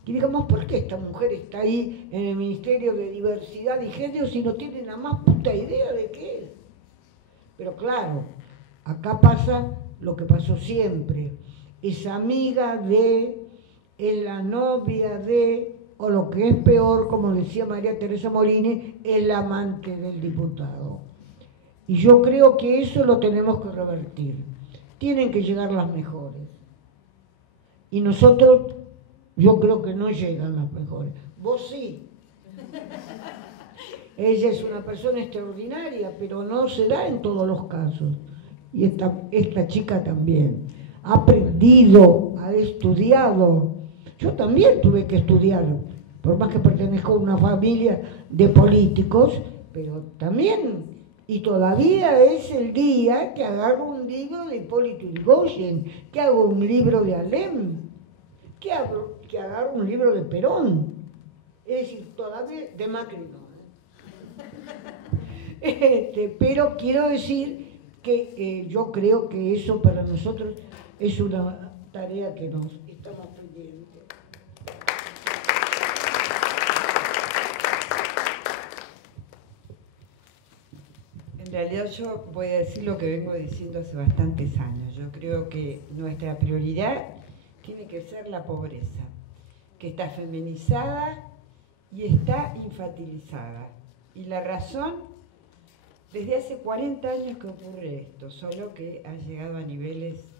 Y digamos, ¿por qué esta mujer está ahí en el Ministerio de Diversidad y Género si no tiene la más puta idea de qué es? Pero claro, acá pasa lo que pasó siempre. Es amiga de, es la novia de, o lo que es peor, como decía María Teresa Morini, es la amante del diputado. Y yo creo que eso lo tenemos que revertir. Tienen que llegar las mejores. Y nosotros, yo creo que no llegan las mejores. Vos sí. Ella es una persona extraordinaria, pero no se da en todos los casos. Y esta chica también. Ha aprendido, ha estudiado. Yo también tuve que estudiar, por más que pertenezco a una familia de políticos, pero también, y todavía es el día que agarro un libro de Hipólito Yrigoyen, que hago un libro de Alem, que agarro un libro de Perón. Es decir, todavía de Macri no. Pero quiero decir que yo creo que eso para nosotros es una tarea que nos estamos pendientes. En realidad yo voy a decir lo que vengo diciendo hace bastantes años. Yo creo que nuestra prioridad tiene que ser la pobreza, que está feminizada y está infantilizada. Y la razón desde hace 40 años que ocurre esto, solo que ha llegado a niveles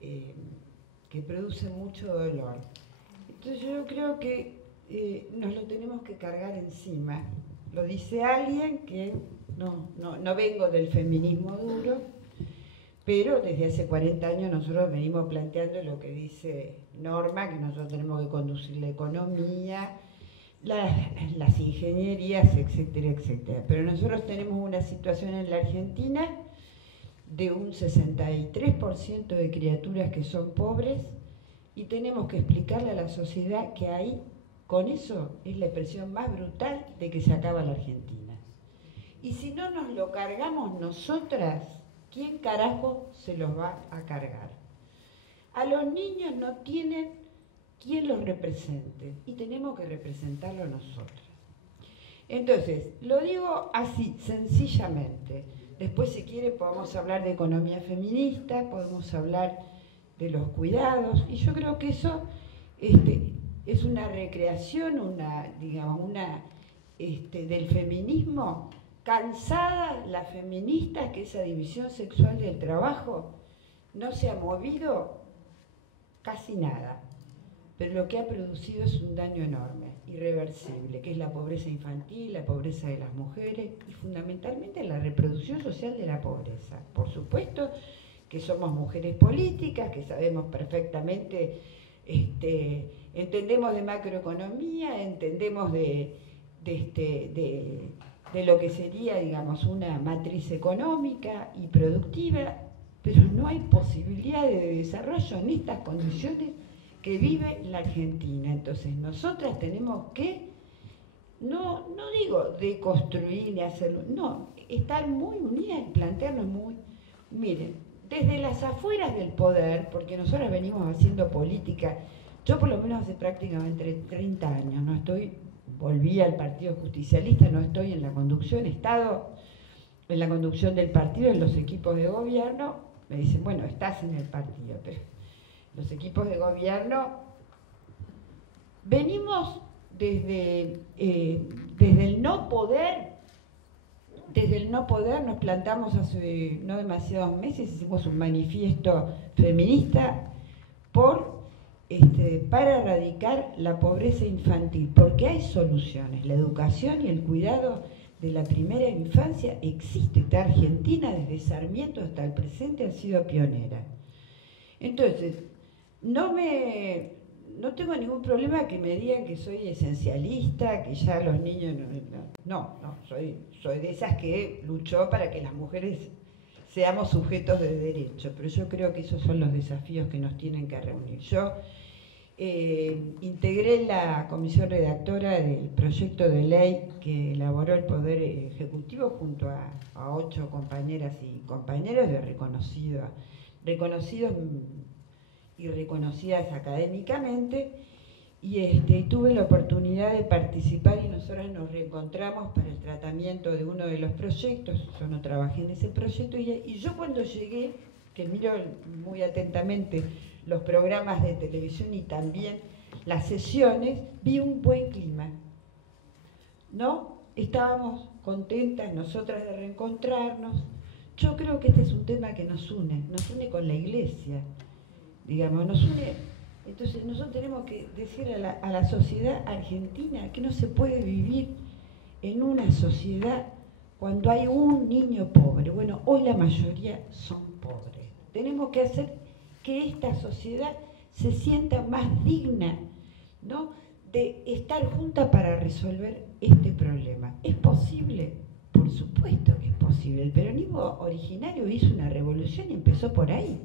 que producen mucho dolor. Entonces yo creo que nos lo tenemos que cargar encima. Lo dice alguien que no vengo del feminismo duro, pero desde hace 40 años nosotros venimos planteando lo que dice Norma, que nosotros tenemos que conducir la economía, las ingenierías, etcétera, etcétera. Pero nosotros tenemos una situación en la Argentina de un 63% de criaturas que son pobres y tenemos que explicarle a la sociedad que ahí, con eso, es la expresión más brutal de que se acaba la Argentina. Y si no nos lo cargamos nosotras, ¿quién carajo se los va a cargar? A los niños no tienen quien los represente y tenemos que representarlo nosotras. Entonces, lo digo así, sencillamente. Después, si quiere, podemos hablar de economía feminista, podemos hablar de los cuidados, y yo creo que eso es una recreación, del feminismo. Cansada la feminista que esa división sexual del trabajo no se ha movido casi nada, pero lo que ha producido es un daño enorme, irreversible, que es la pobreza infantil, la pobreza de las mujeres y fundamentalmente la reproducción social de la pobreza. Por supuesto que somos mujeres políticas, que sabemos perfectamente, entendemos de macroeconomía, entendemos de lo que sería, digamos, una matriz económica y productiva, pero no hay posibilidad de desarrollo en estas condiciones que vive la Argentina. Entonces nosotras tenemos que, no digo deconstruir ni hacerlo, no, estar muy unidas y plantearnos miren, desde las afueras del poder, porque nosotras venimos haciendo política, yo por lo menos hace prácticamente 30 años, volví al Partido Justicialista, no estoy en la conducción, he estado en la conducción del partido, en los equipos de gobierno, me dicen, bueno, estás en el partido, pero los equipos de gobierno, venimos desde el no poder, nos plantamos hace no demasiados meses, hicimos un manifiesto feminista para erradicar la pobreza infantil, porque hay soluciones, la educación y el cuidado de la primera infancia existe. Argentina desde Sarmiento hasta el presente ha sido pionera. Entonces, no tengo ningún problema que me digan que soy esencialista, que ya los niños soy de esas que luchó para que las mujeres seamos sujetos de derecho, pero yo creo que esos son los desafíos que nos tienen que reunir. Yo integré la comisión redactora del proyecto de ley que elaboró el Poder Ejecutivo junto a 8 compañeras y compañeros de reconocidos y reconocidas académicamente, y tuve la oportunidad de participar y nosotros nos reencontramos para el tratamiento de uno de los proyectos. Yo no trabajé en ese proyecto y yo cuando llegué, que miro muy atentamente los programas de televisión y también las sesiones, vi un buen clima, ¿no? Estábamos contentas nosotras de reencontrarnos. Yo creo que este es un tema que nos une con la Iglesia, digamos, nos une. Entonces nosotros tenemos que decirle a la sociedad argentina que no se puede vivir en una sociedad cuando hay un niño pobre. Bueno, hoy la mayoría son pobres. Tenemos que hacer que esta sociedad se sienta más digna, ¿no?, de estar junta para resolver este problema. ¿Es posible? Por supuesto que es posible. El peronismo originario hizo una revolución y empezó por ahí.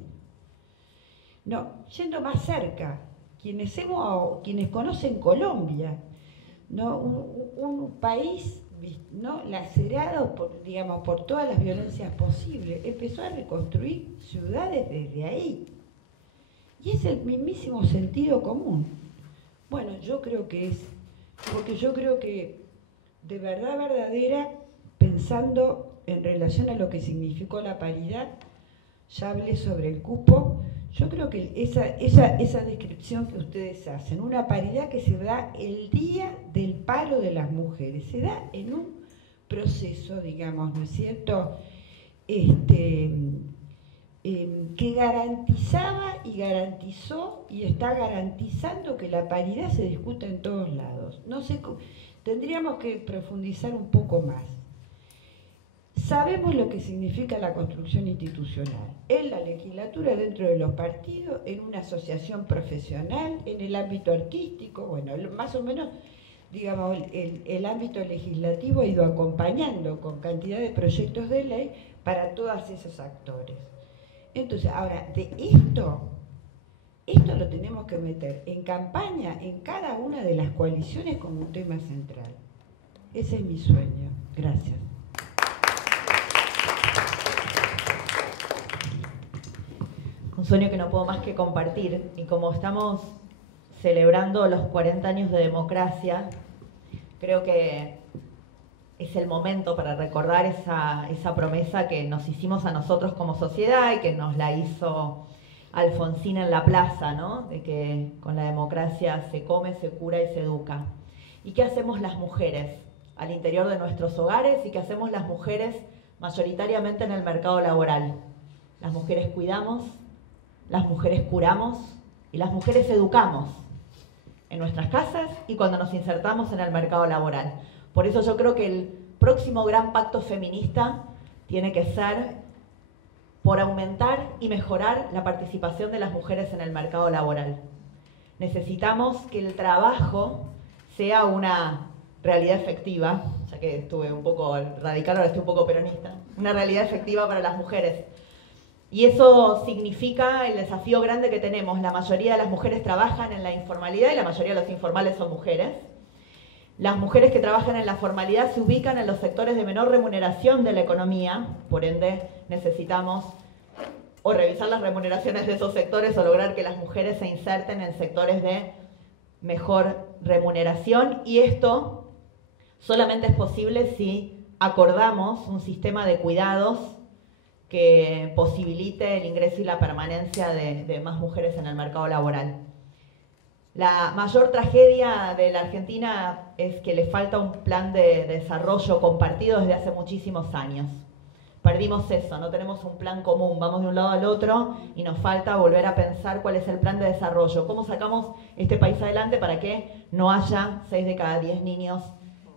No, yendo más cerca, quienes conocen Colombia, ¿no?, un país, ¿no?, lacerado por todas las violencias posibles, empezó a reconstruir ciudades desde ahí. Y es el mismísimo sentido común. Bueno, yo creo que es, porque yo creo que de verdad verdadera, pensando en relación a lo que significó la paridad, ya hablé sobre el cupo. Yo creo que esa descripción que ustedes hacen, una paridad que se da el día del paro de las mujeres, se da en un proceso, digamos, ¿no es cierto?, que garantizaba y garantizó y está garantizando que la paridad se discuta en todos lados. No sé, tendríamos que profundizar un poco más. Sabemos lo que significa la construcción institucional en la legislatura, dentro de los partidos, en una asociación profesional, en el ámbito artístico, bueno, más o menos, digamos, el ámbito legislativo ha ido acompañando con cantidad de proyectos de ley para todos esos actores. Entonces, ahora, de esto lo tenemos que meter en campaña en cada una de las coaliciones como un tema central. Ese es mi sueño. Gracias. Un sueño que no puedo más que compartir, y como estamos celebrando los 40 años de democracia, creo que es el momento para recordar esa promesa que nos hicimos a nosotros como sociedad y que nos la hizo Alfonsín en la plaza, ¿no?, de que con la democracia se come, se cura y se educa. ¿Y qué hacemos las mujeres al interior de nuestros hogares y qué hacemos las mujeres mayoritariamente en el mercado laboral? Las mujeres cuidamos, las mujeres curamos y las mujeres educamos en nuestras casas y cuando nos insertamos en el mercado laboral. Por eso yo creo que el próximo gran pacto feminista tiene que ser por aumentar y mejorar la participación de las mujeres en el mercado laboral. Necesitamos que el trabajo sea una realidad efectiva, ya que estuve un poco radical, ahora estoy un poco peronista, una realidad efectiva para las mujeres. Y eso significa el desafío grande que tenemos. La mayoría de las mujeres trabajan en la informalidad y la mayoría de los informales son mujeres. Las mujeres que trabajan en la formalidad se ubican en los sectores de menor remuneración de la economía, por ende necesitamos o revisar las remuneraciones de esos sectores o lograr que las mujeres se inserten en sectores de mejor remuneración, y esto solamente es posible si acordamos un sistema de cuidados que posibilite el ingreso y la permanencia de más mujeres en el mercado laboral. La mayor tragedia de la Argentina es que le falta un plan de desarrollo compartido desde hace muchísimos años. Perdimos eso, no tenemos un plan común, vamos de un lado al otro y nos falta volver a pensar cuál es el plan de desarrollo, cómo sacamos este país adelante para que no haya 6 de cada 10 niños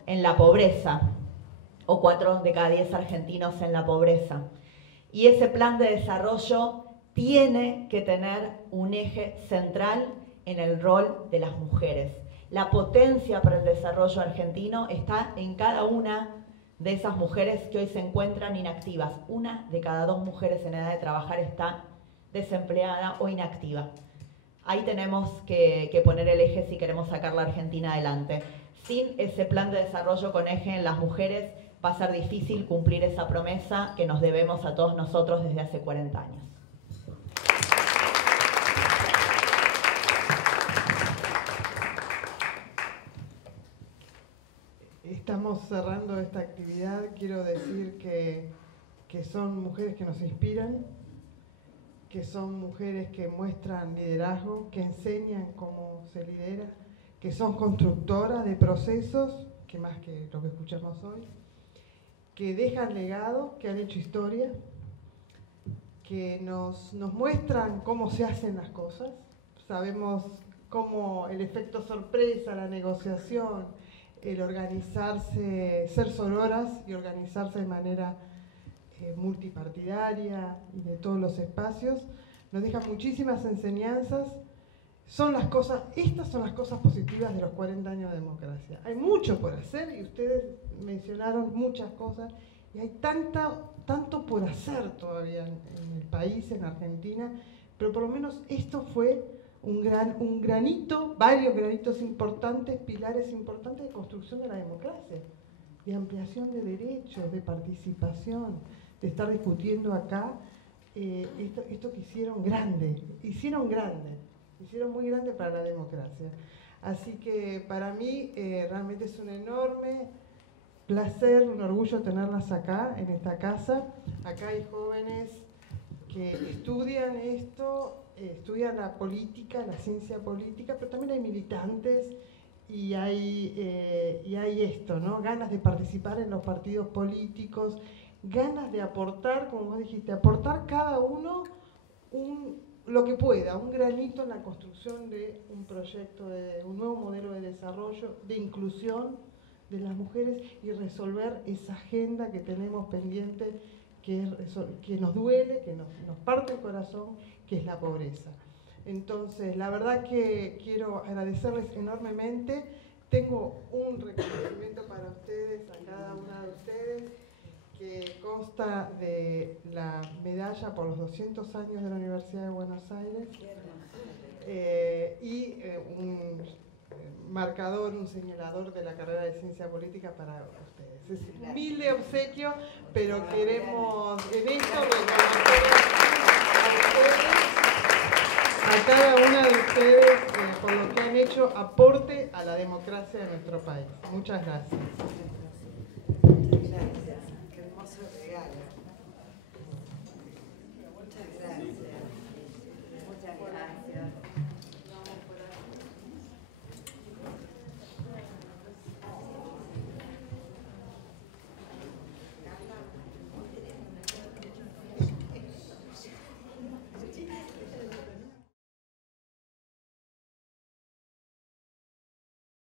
en la pobreza o 4 de cada 10 argentinos en la pobreza. Y ese plan de desarrollo tiene que tener un eje central en el rol de las mujeres. La potencia para el desarrollo argentino está en cada una de esas mujeres que hoy se encuentran inactivas. 1 de cada 2 mujeres en edad de trabajar está desempleada o inactiva. Ahí tenemos que poner el eje si queremos sacar la Argentina adelante. Sin ese plan de desarrollo con eje en las mujeres, va a ser difícil cumplir esa promesa que nos debemos a todos nosotros desde hace 40 años. Estamos cerrando esta actividad. Quiero decir que son mujeres que nos inspiran, que son mujeres que muestran liderazgo, que enseñan cómo se lidera, que son constructoras de procesos, que más que lo que escuchamos hoy, que dejan legado, que han hecho historia, que nos muestran cómo se hacen las cosas. Sabemos cómo el efecto sorpresa, la negociación, el organizarse, ser sororas y organizarse de manera multipartidaria y de todos los espacios, nos deja muchísimas enseñanzas. Estas son las cosas positivas de los 40 años de democracia. Hay mucho por hacer y ustedes mencionaron muchas cosas y hay tanto por hacer todavía en el país, en Argentina, pero por lo menos esto fue un granito, varios granitos importantes, pilares importantes de construcción de la democracia, de ampliación de derechos, de participación, de estar discutiendo acá esto que hicieron muy grande para la democracia. Así que para mí realmente es un enorme placer, un orgullo tenerlas acá, en esta casa. Acá hay jóvenes que estudian esto, estudian la política, la ciencia política, pero también hay militantes y hay esto, ¿no? Ganas de participar en los partidos políticos, ganas de aportar, como vos dijiste, aportar cada uno lo que pueda, un granito en la construcción de un proyecto, de un nuevo modelo de desarrollo, de inclusión de las mujeres y resolver esa agenda que tenemos pendiente, que nos duele, que nos parte el corazón, que es la pobreza. Entonces, la verdad que quiero agradecerles enormemente. Tengo un reconocimiento para ustedes, a cada una de ustedes, que consta de la medalla por los 200 años de la Universidad de Buenos Aires y un marcador, un señalador de la carrera de Ciencia Política para ustedes. Es un humilde obsequio, pero queremos en esto reconocer a cada una de ustedes por lo que han hecho aporte a la democracia de nuestro país. Muchas gracias. Muchas gracias. Qué hermoso regalo. Muchas gracias. Muchas gracias.